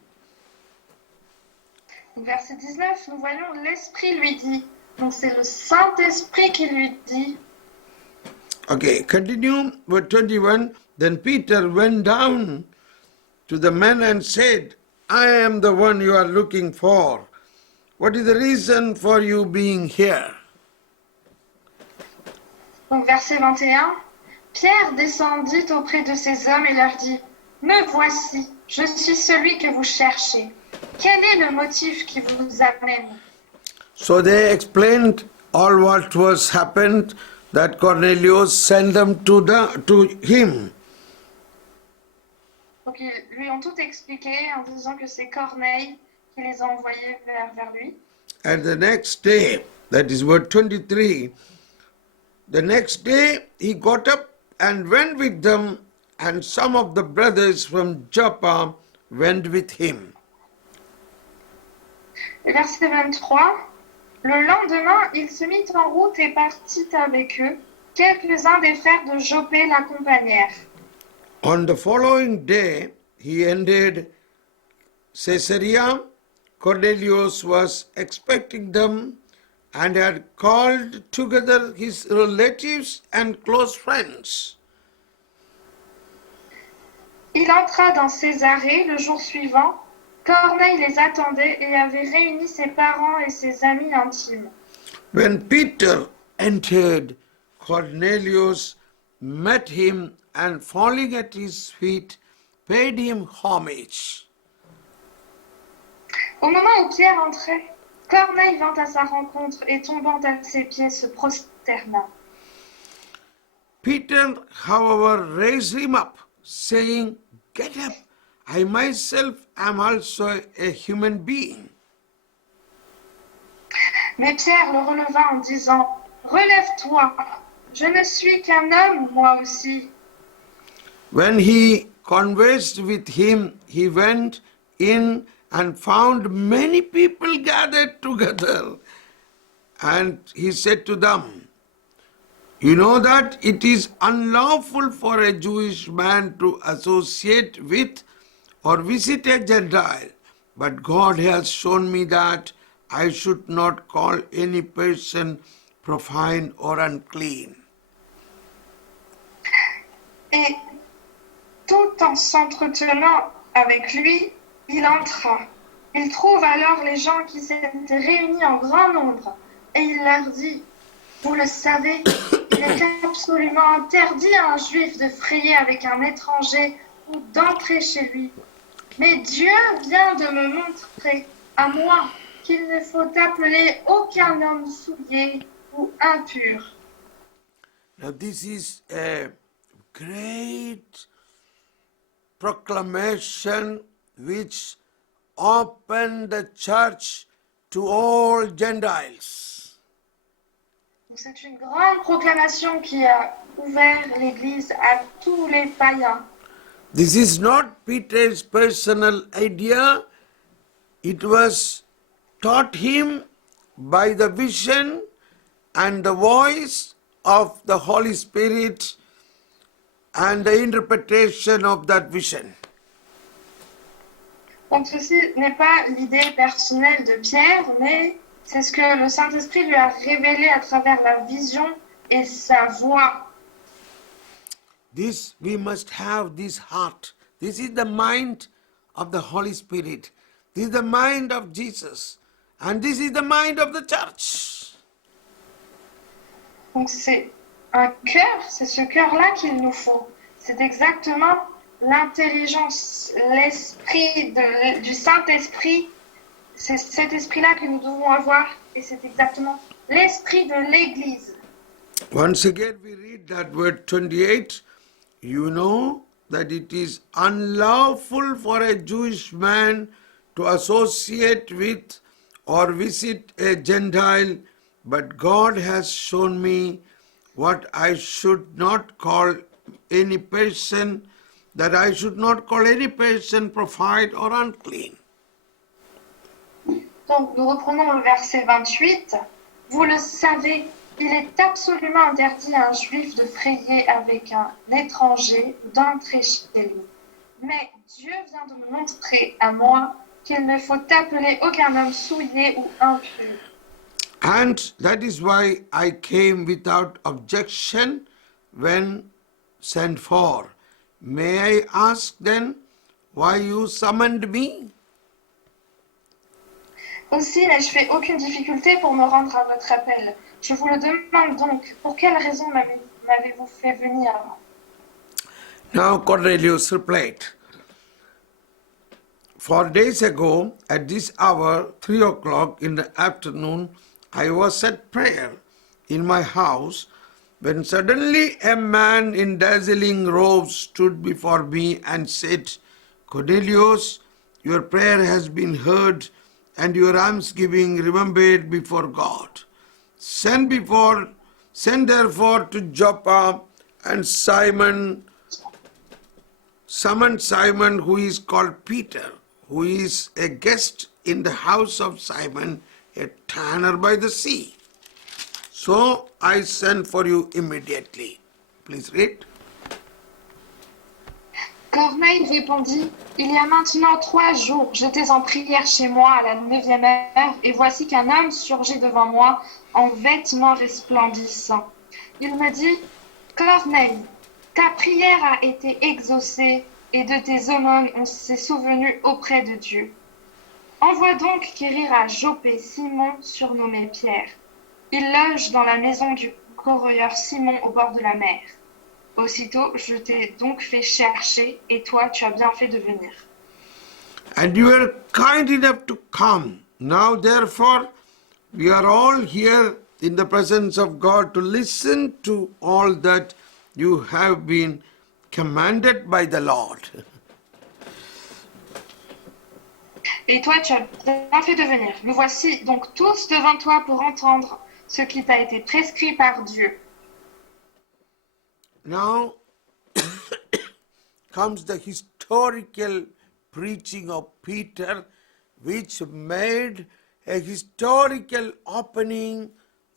Verset 19, nous voyons l'Esprit lui dit. Donc c'est le Saint-Esprit qui lui dit. Okay, continue verse 21. Then Peter went down to the men and said, I am the one you are looking for. What is the reason for you being here? Donc verset 21, Pierre descendit auprès de ces hommes et leur dit, me voici, je suis celui que vous cherchez. Quel est le motif qui vous amène? So they explained all what was happened, that Cornelius sent them to him. Donc ils lui ont tout expliqué en disant que c'est Corneille qui les a envoyés vers lui. And the next day, that is verse 23, the next day he got up and went with them, and some of the brothers from Joppa went with him. Et verset 23, le lendemain, il se mit en route et partit avec eux. Quelques-uns des frères de Joppé l'accompagnèrent. On the following day, he entered Caesarea. Cornelius was expecting them and had called together his relatives and close friends. Il entra dans Césarée le jour suivant. Corneille les attendait et avait réuni ses parents et ses amis intimes. When Peter entered, Cornelius met him and falling at his feet, paid him homage. Au moment où Pierre entrait, Corneille vint à sa rencontre et tombant à ses pieds se prosterna. Peter, however, raised him up, saying, "Get up, I myself am also a human being." Mais Pierre le releva en disant, relève-toi, je ne suis qu'un homme, moi aussi. When he conversed with him, he went in and found many people gathered together. And he said to them, "You know that it is unlawful for a Jewish man to associate with or visit a Gentile, but God has shown me that I should not call any person profane or unclean." Et tout en s'entretenant avec lui, il entra. Il trouve alors les gens qui s'étaient réunis en grand nombre et il leur dit, vous le savez, il est absolument interdit à un juif de frayer avec un étranger ou d'entrer chez lui. Mais Dieu vient de me montrer à moi qu'il ne faut appeler aucun homme souillé ou impur. Now this is a great proclamation which opened the church to all Gentiles. C'est une grande proclamation qui a ouvert l'Église à tous les païens. This is not Peter's personal idea. It was taught him by the vision and the voice of the Holy Spirit and the interpretation of that vision. Donc ceci n'est pas l'idée personnelle de Pierre, mais c'est ce que le Saint-Esprit lui a révélé à travers la vision et sa voix. This we must have this heart. This is the mind of the Holy Spirit. This is the mind of Jesus. And this is the mind of the church. Donc c'est un cœur, c'est ce cœur-là qu'il nous faut. C'est exactement l'intelligence, l'esprit du Saint-Esprit. C'est cet esprit-là que nous devons avoir et c'est exactement l'esprit de l'Église. Once again we read that word 28. You know that it is unlawful for a Jewish man to associate with or visit a Gentile, but God has shown me what I should not call any person, that I should not call any person profane or unclean. Donc nous reprenons le verset 28. Vous le savez, il est absolument interdit à un juif de frayer avec un étranger ou d'entrer chez lui. Mais Dieu vient de me montrer à moi qu'il ne faut appeler aucun homme souillé ou impur. And that is why I came without objection when sent for. May I ask then why you summoned me? Aussi n'ai-je fait aucune difficulté pour me rendre à votre appel. Je vous le demande donc, pour quelle raison m'avez-vous fait venir? Now Cornelius replied, 4 days ago, at this hour, 3 o'clock in the afternoon, I was at prayer, in my house, when suddenly a man in dazzling robes stood before me and said, Cornelius, your prayer has been heard and your almsgiving remembered before God. Send therefore to Joppa and summon Simon, who is called Peter, who is a guest in the house of Simon, a tanner by the sea. So I sent for you immediately. Please read. Corneille répondit, il y a maintenant 3 jours, j'étais en prière chez moi à la 9e heure, et voici qu'un homme surgit devant moi en vêtements resplendissants. Il me dit, Corneille, ta prière a été exaucée, et de tes aumônes on s'est souvenu auprès de Dieu. Envoie donc quérir à Joppé Simon, surnommé Pierre. Il loge dans la maison du corroyeur Simon au bord de la mer. Aussitôt, je t'ai donc fait chercher, et toi, tu as bien fait de venir. And you were kind enough to come. Now, therefore, we are all here in the presence of God to listen to all that you have been commanded by the Lord. Et toi, tu as bien fait de venir. Nous voici donc tous devant toi pour entendre ce qui t'a été prescrit par Dieu. Now comes the historical preaching of Peter, which made a historical opening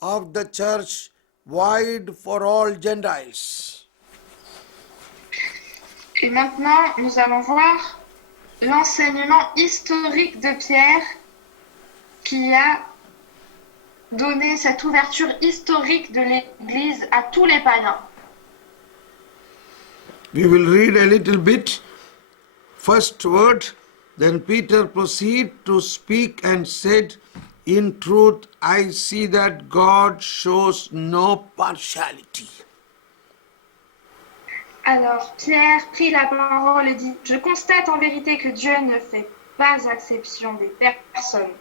of the church wide for all Gentiles. Et maintenant, nous allons voir l'enseignement historique de Pierre qui a donné cette ouverture historique de l'Église à tous les païens. We will read a little bit, first word, then Peter proceeded to speak and said, In truth, I see that God shows no partiality. Alors Pierre prit la parole et dit, je constate en vérité que Dieu ne fait pas exception des personnes.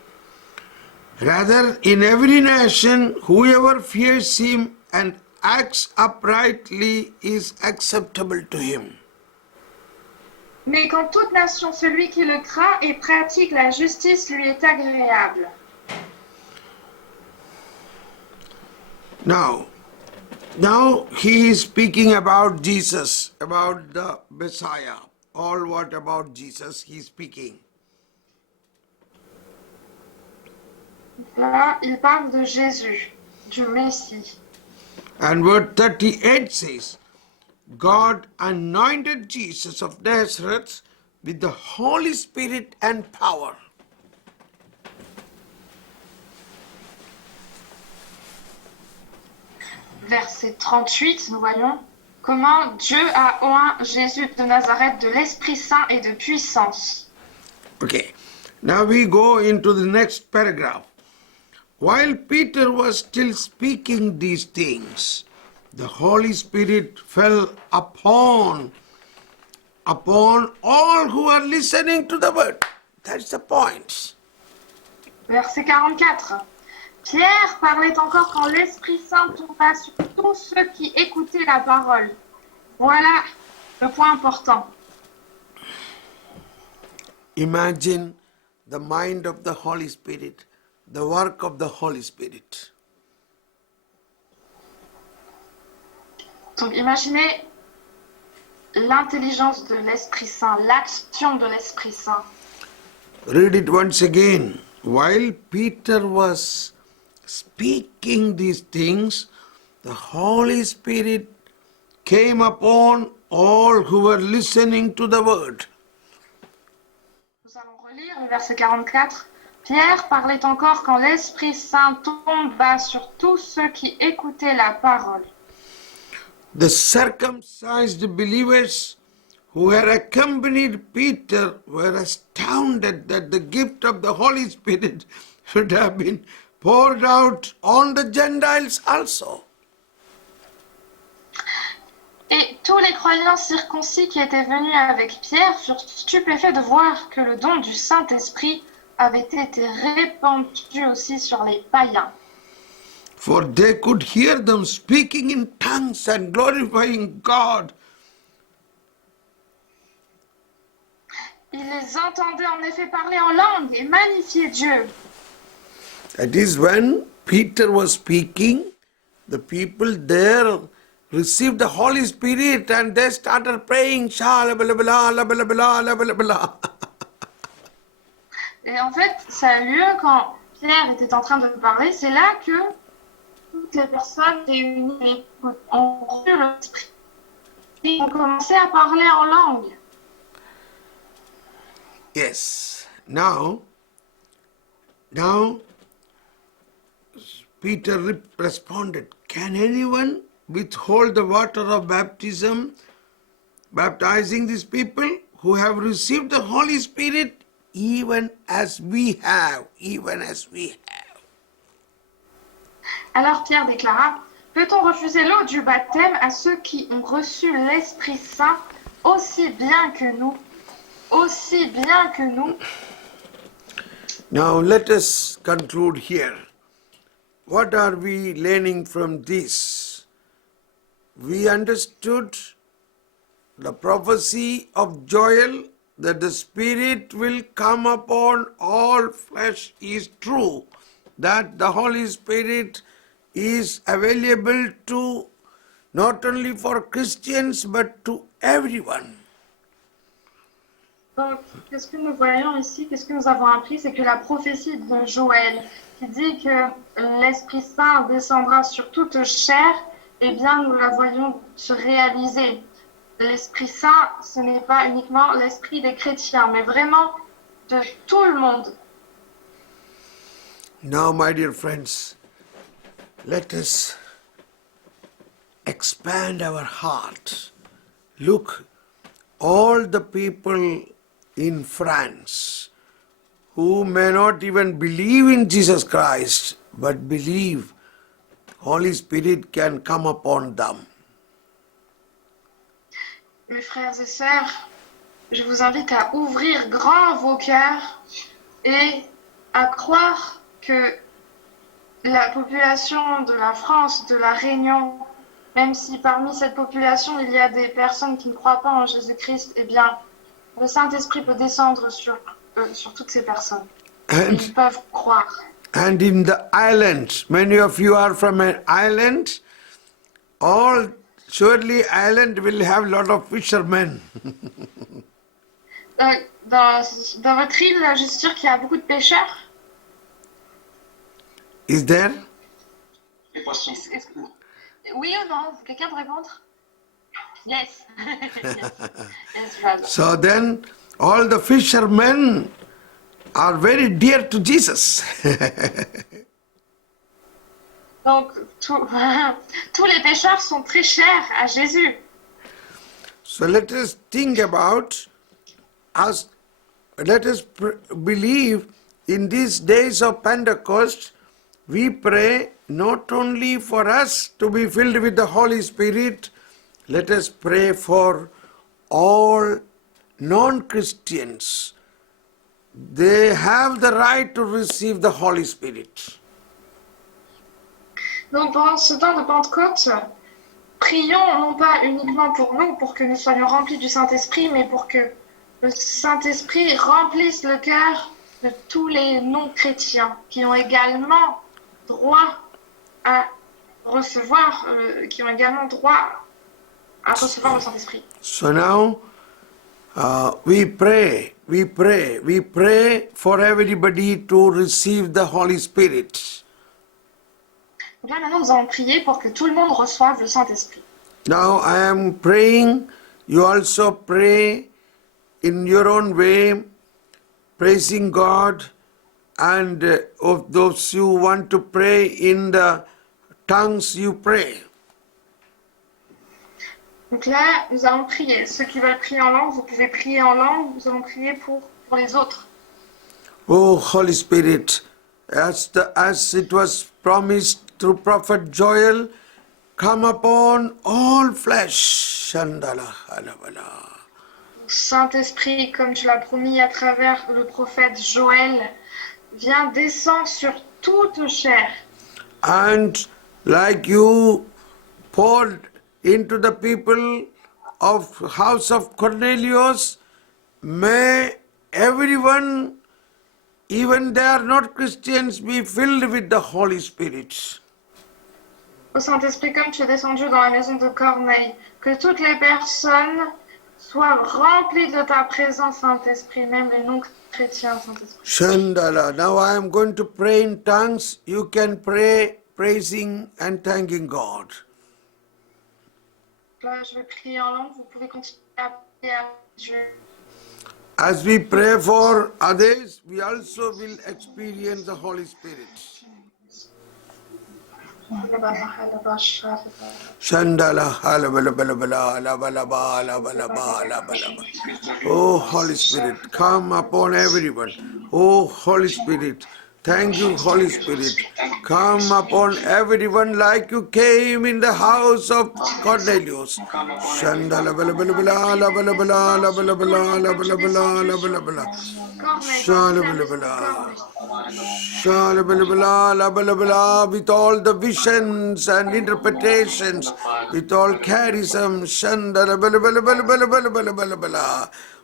Rather, in every nation, whoever fears him and acts uprightly is acceptable to him. Mais qu'en toute nation, celui qui le craint et pratique la justice lui est agréable. Now he is speaking about Jesus, about the Messiah. All what about Jesus he is speaking. Là, il parle de Jésus, du Messie. And verse 38 says, God anointed Jesus of Nazareth with the Holy Spirit and power. Verset 38, nous voyons comment Dieu a oint Jésus de Nazareth de l'Esprit Saint et de puissance. Okay, now we go into the next paragraph. While Peter was still speaking these things, the Holy Spirit fell upon all who are listening to the word. That's the point. Verset 44. Pierre parlait encore quand l'Esprit Saint tomba sur tous ceux qui écoutaient la parole. Voilà le point important. Imagine the mind of the Holy Spirit, the work of the Holy Spirit. Donc imaginez l'intelligence de l'Esprit Saint, l'action de l'Esprit Saint. Read it once again. While Peter was speaking these things, the Holy Spirit came upon all who were listening to the word. Nous allons relire le verset 44. Pierre parlait encore quand l'Esprit Saint tomba sur tous ceux qui écoutaient la parole. The circumcised believers who had accompanied Peter were astounded that the gift of the Holy Spirit should have been poured out on the Gentiles also. Et tous les croyants circoncis qui étaient venus avec Pierre furent stupéfaits de voir que le don du Saint-Esprit avait été répandu aussi sur les païens. for they could hear them speaking in tongues and glorifying God. Ils les entendaient en effet parler en langue et magnifier Dieu. That is when Peter was speaking, the people there received the Holy Spirit and they started praying, sha la bla bla la bla bla la bla bla. Et en fait, ça a eu lieu quand Pierre était en train de parler. C'est là que toutes les personnes réunies ont reçu l'esprit. Ils ont commencé à parler en langue. Yes. Now Peter responded, can anyone withhold the water of baptism, baptizing these people who have received the Holy Spirit, even as we have? Alors Pierre déclara, peut-on refuser l'eau du baptême à ceux qui ont reçu l'Esprit Saint aussi bien que nous? Now let us conclude here. What are we learning from this? We understood the prophecy of Joel that the Spirit will come upon all flesh is true. That the Holy Spirit is available to not only for Christians but to everyone. Donc, qu'est-ce que nous voyons ici, qu'est-ce que nous avons appris, c'est que la prophétie de Joël qui dit que l'Esprit Saint descendra sur toute chair, eh bien nous la voyons se réaliser. L'Esprit Saint, ce n'est pas uniquement l'esprit des chrétiens, mais vraiment de tout le monde. Now, my dear friends, let us expand our heart. Look, all the people in France who may not even believe in Jesus Christ, but believe Holy Spirit can come upon them. Mes frères et sœurs, je vous invite à ouvrir grand vos cœurs et à croire que la population de la France, de la Réunion, même si parmi cette population il y a des personnes qui ne croient pas en Jésus-Christ, eh bien, le Saint-Esprit peut descendre sur toutes ces personnes. Et ils peuvent croire. And in the island, many of you are from an island, surely island will have a lot of fishermen. Dans votre île, je suis sûre qu'il y a beaucoup de pêcheurs. Is there? Les poissons. Oui ou non? Quelqu'un peut répondre? Yes. Yes, brother. So then all the fishermen are very dear to Jesus. Donc, tous les pécheurs sont très chers à Jésus. So let us think about us, let us believe in these days of Pentecost, we pray not only for us to be filled with the Holy Spirit, let us pray for all non-Christians. They have the right to receive the Holy Spirit. Donc, pendant ce temps de Pentecôte, prions non pas uniquement pour nous, pour que nous soyons remplis du Saint-Esprit, mais pour que le Saint-Esprit remplisse le cœur de tous les non-chrétiens qui ont également droit à recevoir, le Saint-Esprit. So now we pray for everybody to receive the Holy Spirit. Bien, maintenant, nous allons prier pour que tout le monde reçoive le Saint-Esprit. Now I am praying, you also pray in your own way, praising God, and of those who want to pray in the tongues, you pray. Donc là, nous allons prier. Ceux qui veulent prier en langue, vous pouvez prier en langue. Nous allons prier pour les autres. Oh, Holy Spirit, as it was promised through Prophet Joel, come upon all flesh. Saint-Esprit, comme tu l'as promis à travers le prophète Joël, viens descendre sur toute chair. And like you poured into the people of house of Cornelius, may everyone, even they are not Christians, be filled with the Holy Spirit. Ô Saint-Esprit, comme tu es descendu dans la maison de Corneille, que toutes les personnes soient remplies de ta présence, Saint-Esprit, même les non-chrétiens, Saint-Esprit. Shandala. Now I am going to pray in tongues. You can pray praising and thanking God. Là, je vais prier en langue, vous pouvez continuer à prier à Dieu. As we pray for others, we also will experience the Holy Spirit. Shandala, halabalabala, labalaba, labalaba, labalaba. Oh, Holy Spirit, come upon everyone. Oh, Holy Spirit, thank you, Holy Spirit. Come upon everyone like you came in the house of Cornelius. Shandala, balabalabala, labalabala, labalabala, labalabala, labalabala. Shalabala. Shalabala, with all the visions and interpretations, with all charism, Shandala.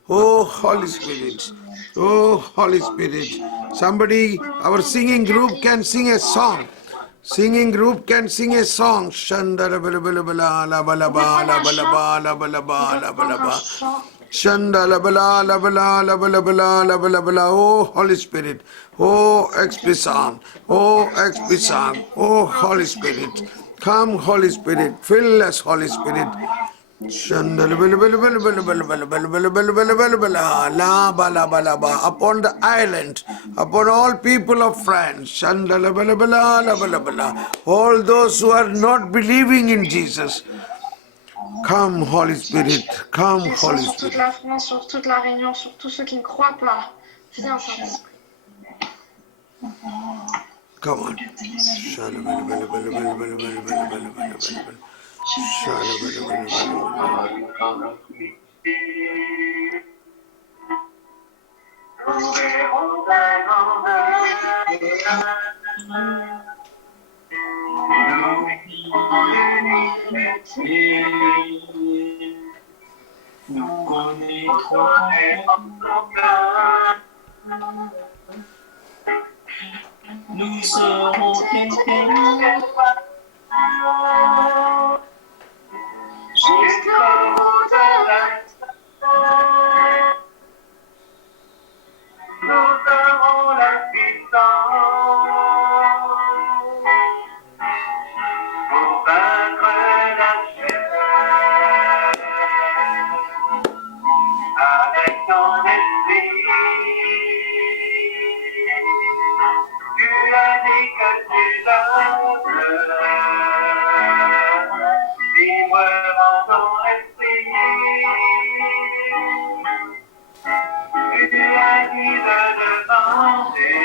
Oh, Holy Spirit. Oh, Holy Spirit. Somebody, our singing group can sing a song. Singing group can sing a song. Shandala, Shandala, oh Holy Spirit, oh Expisan, oh Expisan, oh Holy Spirit, come Holy Spirit, fill us Holy Spirit. Shandala, upon the island, upon all people of France, Shandala, all those who are not believing in Jesus. Come, Holy Spirit. Come, Holy Sur toute Spirit. la France, sur toute la Réunion, sur tous ceux qui ne croient pas. Viens, Saint-Esprit. Come on. Nous connaîtrons, nous serons témoins Jusqu'au bout de la nous ferons la puissance pour vaincre la chair avec ton esprit. Tu as dit que tu donnes vivre dans ton esprit. Tu as dit de demander,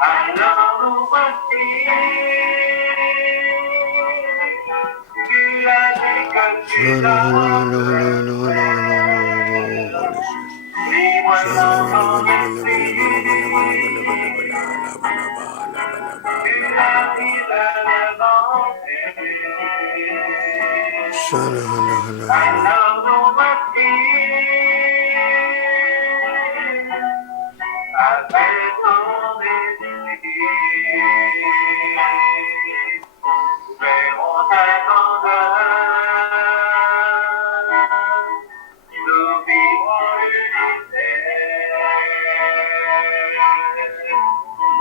alors nous voici. Tu as dit que tu donnes vivre dans ton esprit. Tu as dit de demander, alors nous voici. Avec ton esprit, verrons ta grandeur, nous vivrons l'unité,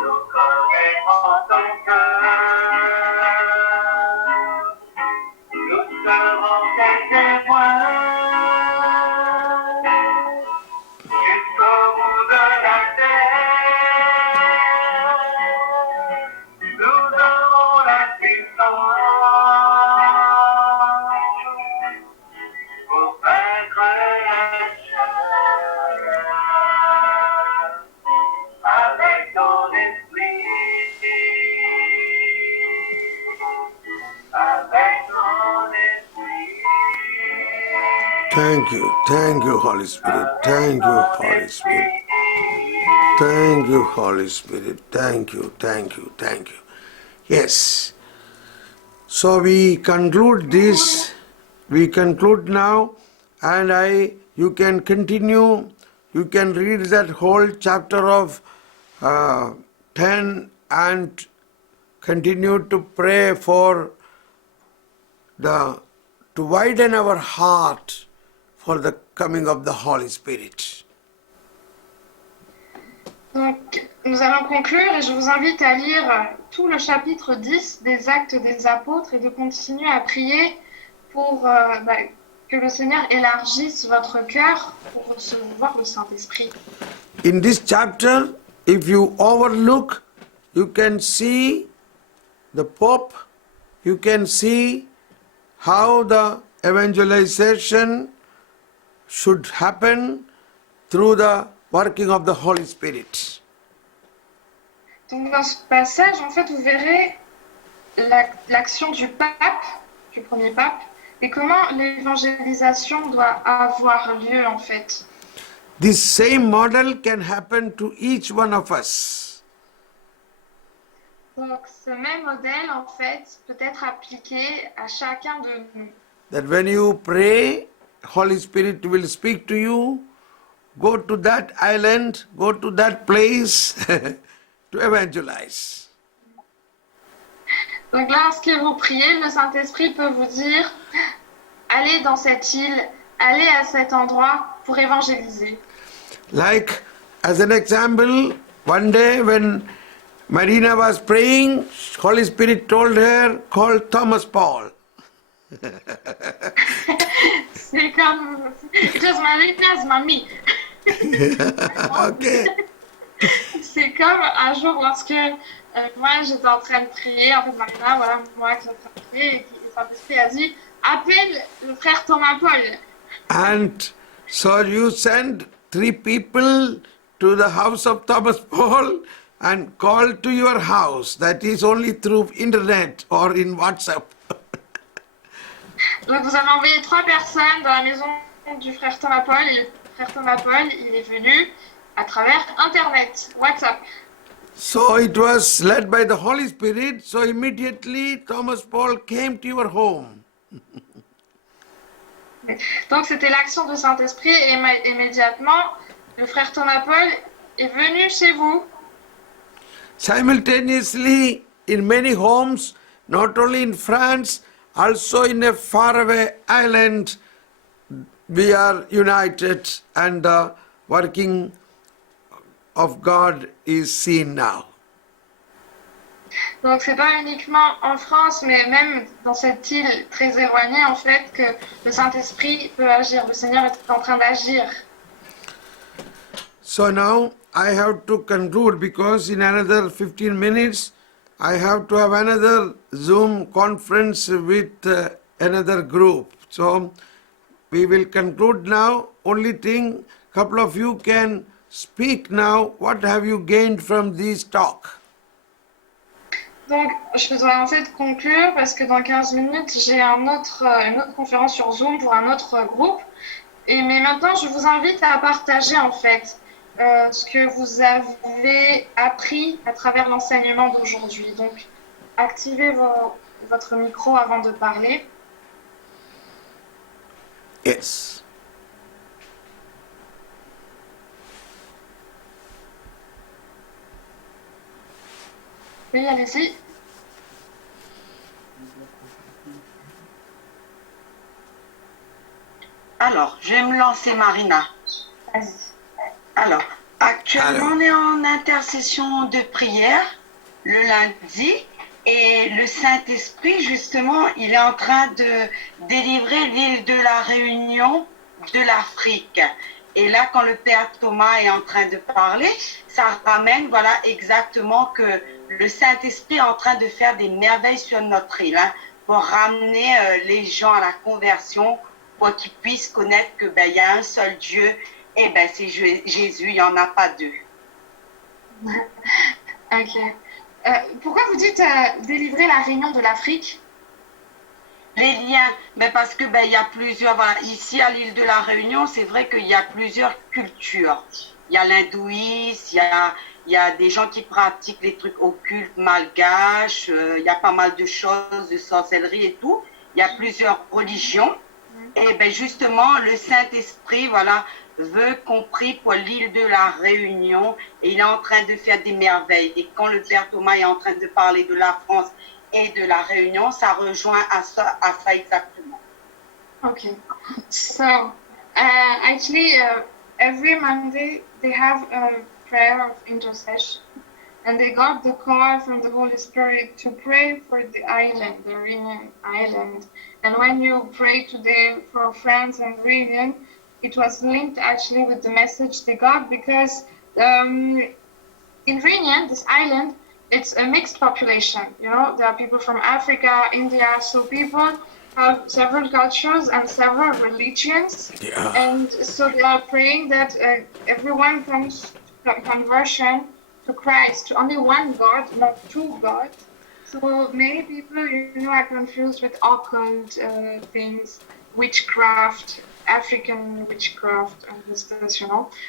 nous connaîtrons ton cœur, nous serons tes témoins. Jusqu'au bout de la terre, nous aurons la puissance pour vaincre la chair avec ton esprit, avec ton esprit. Thank you, Holy Spirit. Thank you, Holy Spirit. Thank you, Holy Spirit. Thank you, thank you, thank you. Yes. So we conclude this. We conclude now, and you can continue. You can read that whole chapter of 10 and continue to pray for to widen our heart for the coming of the Holy Spirit. Donc, nous allons conclure et je vous invite à lire tout le chapitre 10 des Actes des Apôtres et de continuer à prier pour que le Seigneur élargisse votre cœur pour recevoir le Saint-Esprit. In this chapter, if you overlook, you can see the Pope, you can see how the evangelization should happen through the working of the Holy Spirit. Donc dans ce passage, en fait, vous verrez l'action du pape, du premier pape, et comment l'évangélisation doit avoir lieu, en fait. This same model can happen to each one of us. Donc ce même modèle, en fait, peut être appliqué à chacun de nous. That when you pray, Holy Spirit will speak to you. Go to that island, go to that place to evangelize. Donc lorsque vous priez, le Saint-Esprit peut vous dire, allez dans cette île, allez à cet endroit pour évangéliser. Like, as an example, one day when Marina was praying, Holy Spirit told her, call Thomas Paul. C'est comme, just Marina's mommy. Okay. C'est comme un jour lorsque moi j'étais en train de prier, en fait Marina, voilà, moi qui suis en train de prier, et le Saint-Esprit a dit, appelle le frère Thomas Paul. And so you send 3 people to the house of Thomas Paul and call to your house. That is only through internet or in WhatsApp. Donc vous avez envoyé 3 personnes dans la maison du frère Thomas Paul, et le frère Thomas Paul, il est venu à travers Internet, WhatsApp. So it was led by the Holy Spirit, so immediately Thomas Paul came to your home. Donc c'était l'action du Saint-Esprit et immédiatement, le frère Thomas Paul est venu chez vous. Simultaneously, in many homes, not only in France, also in a faraway island, we are united and the working of God is seen now. Donc c'est pas uniquement en France, mais même dans cette île très éloignée, en fait, que le Saint-Esprit peut agir. Le Seigneur est en train d'agir. So now I have to conclude because in another 15 minutes I have to have another Zoom conference with another group. So we will conclude now. Only thing, couple of you can speak now. What have you gained from this talk? Donc je dois en fait conclure parce que dans 15 minutes, j'ai une autre conférence sur Zoom pour un autre groupe. Mais maintenant, je vous invite à partager en fait ce que vous avez appris à travers l'enseignement d'aujourd'hui. Donc, activez votre micro avant de parler. Yes. Oui, allez-y. Alors, je vais me lancer, Marina. Vas-y. Alors, actuellement, on est en intercession de prière le lundi et le Saint-Esprit, justement, il est en train de délivrer l'île de la Réunion de l'Afrique. Et là, quand le Père Thomas est en train de parler, ça ramène, voilà, exactement que le Saint-Esprit est en train de faire des merveilles sur notre île, hein, pour ramener les gens à la conversion, pour qu'ils puissent connaître que il y a un seul Dieu, et c'est Jésus, il n'y en a pas deux. Ok. Pourquoi vous dites délivrer la Réunion de l'Afrique? Les liens, parce que il y a plusieurs, voilà, ici à l'île de la Réunion, c'est vrai qu'il y a plusieurs cultures. il y a l'hindouisme, il y a des gens qui pratiquent les trucs occultes malgaches, il y a pas mal de choses, de sorcellerie et tout. Il y a plusieurs religions. Et ben justement, le Saint-Esprit, voilà, veut qu'on prie pour l'île de la Réunion et il est en train de faire des merveilles. Et quand le Père Thomas est en train de parler de la France et de la Réunion, ça rejoint à ça exactement. Okay. So, every Monday they have a prayer of intercession, and they got the call from the Holy Spirit to pray for the island, the Reunion Island. And when you pray today for France and Reunion, it was linked actually with the message they got because in Reunion, this island, it's a mixed population. You know, there are people from Africa, India, so people have several cultures and several religions. Yeah. And so they are praying that everyone comes to conversion to Christ, to only one God, not two gods. So many people, are confused with occult things, witchcraft, African witchcraft, and this.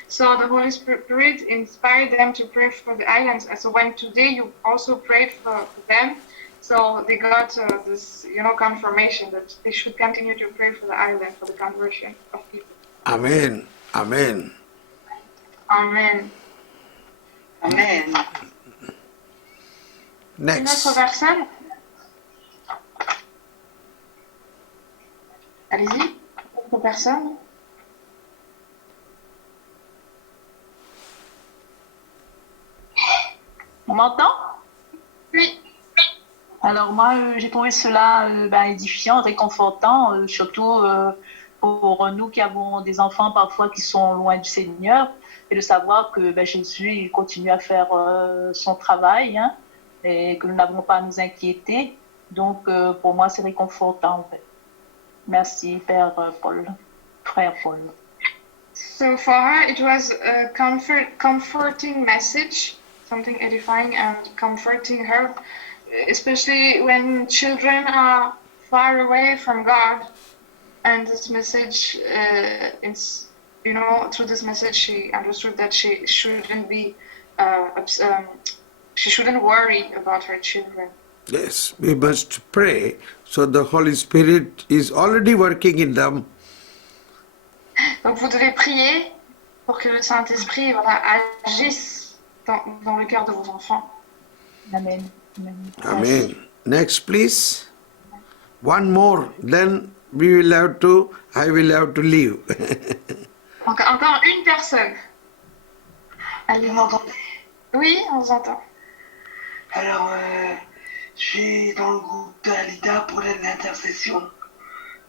So the Holy Spirit inspired them to pray for the islands. And so when today you also prayed for them, so they got this, confirmation that they should continue to pray for the island, for the conversion of people. Amen. Amen. Amen. Amen. Une Next. autre personne? Allez-y. Autre personne? On m'entend? Oui. Alors moi, j'ai trouvé cela édifiant, réconfortant, surtout pour nous qui avons des enfants parfois qui sont loin du Seigneur, et de savoir que Jésus il continue à faire son travail, hein, et que nous n'avons pas à nous inquiéter. Donc pour moi, c'est réconfortant en fait. Merci Père Paul, Frère Paul. So for her, it was a comforting message, something edifying and comforting her, especially when children are far away from God. And this message, through this message, she understood that she shouldn't be, she shouldn't worry about her children. Yes, we must pray. So the Holy Spirit is already working in them. Donc vous devez prier pour que le Saint-Esprit agisse dans le cœur de vos enfants. Amen. Amen. Amen. Next, please. One more, then I will have to leave. Encore une personne. Allez. Vous m'entendez? Oui, on vous entend. Alors, je suis dans le groupe de Alida pour l'intercession.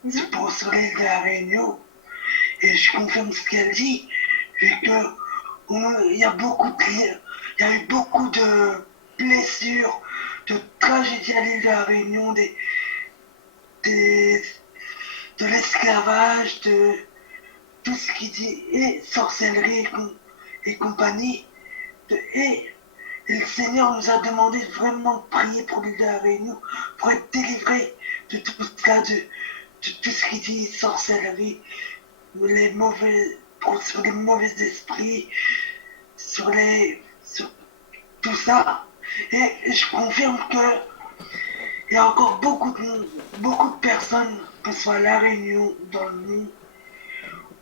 C'est pour sur l'île de la Réunion. Et je confirme ce qu'elle dit, vu que il y a eu beaucoup de blessures, de tragédies à l'île de la Réunion, de l'esclavage, de tout ce qui dit et sorcellerie et compagnie. Et le Seigneur nous a demandé de vraiment prier pour l'île de la Réunion, pour être délivré de tout ça, de tout ce qui dit sorcellerie, sur les mauvais esprits, sur tout ça. Et je confirme que il y a encore beaucoup de personnes, que ce soit à La Réunion, dans le monde,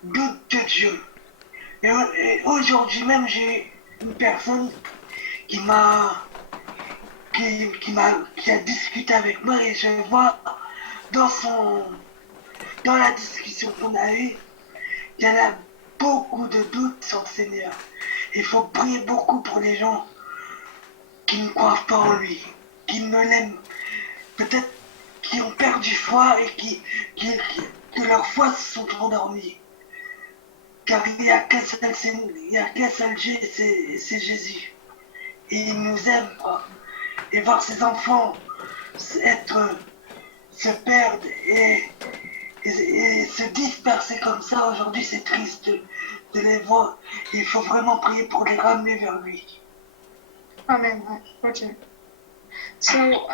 doutent de Dieu. Et aujourd'hui même, j'ai une personne qui a discuté avec moi et je vois dans la discussion qu'on a eue, il y a beaucoup de doutes sur le Seigneur. Il faut prier beaucoup pour les gens qui ne croient pas en lui, qui ne l'aiment, peut-être qui ont perdu foi et que leur foi se sont endormies. Car il n'y a qu'un seul Dieu, c'est Jésus. Et il nous aime, quoi. Et voir ses enfants se perdre et se disperser comme ça, aujourd'hui c'est triste de les voir. Il faut vraiment prier pour les ramener vers lui. Amen. Okay. So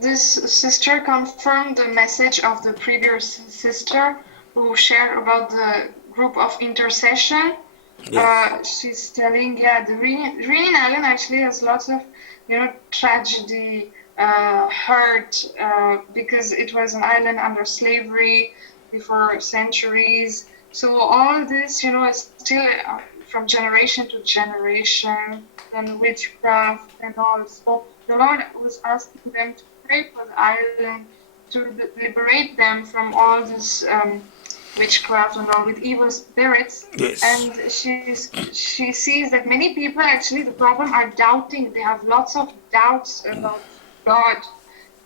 this sister confirmed the message of the previous sister who shared about the group of intercession. She's telling, yeah, the Reunion Island actually has lots of, tragedy, hurt, because it was an island under slavery for centuries. So all this, is still from generation to generation, and witchcraft and all. So the Lord was asking them to pray for the island, to liberate them from all this witchcraft and all with evil spirits. Yes. And she sees that many people actually the problem are doubting. They have lots of doubts about God.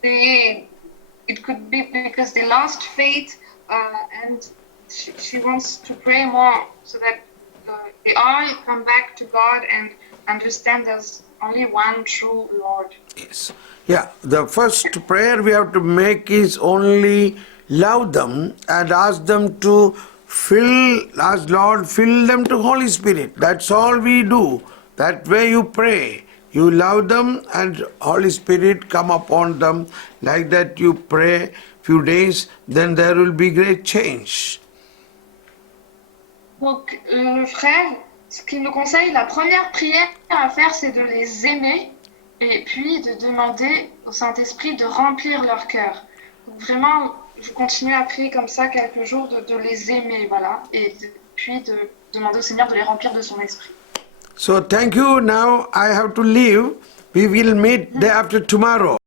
It could be because they lost faith, and she wants to pray more so that they all come back to God and understand there's only one true Lord. Yes. Yeah, the first prayer we have to make is only love them and ask them to ask Lord, fill them to Holy Spirit. That's all we do. That way you pray. You love them and Holy Spirit come upon them. Like that you pray few days, then there will be great change. Donc le frère, ce qu'il nous conseille, la première prière à faire, c'est de les aimer et puis de demander au Saint-Esprit de remplir leur cœur. Donc vraiment, je continue à prier comme ça quelques jours, de les aimer, voilà, et puis de demander au Seigneur de les remplir de son esprit. So thank you. Now I have to leave. We will meet day after tomorrow.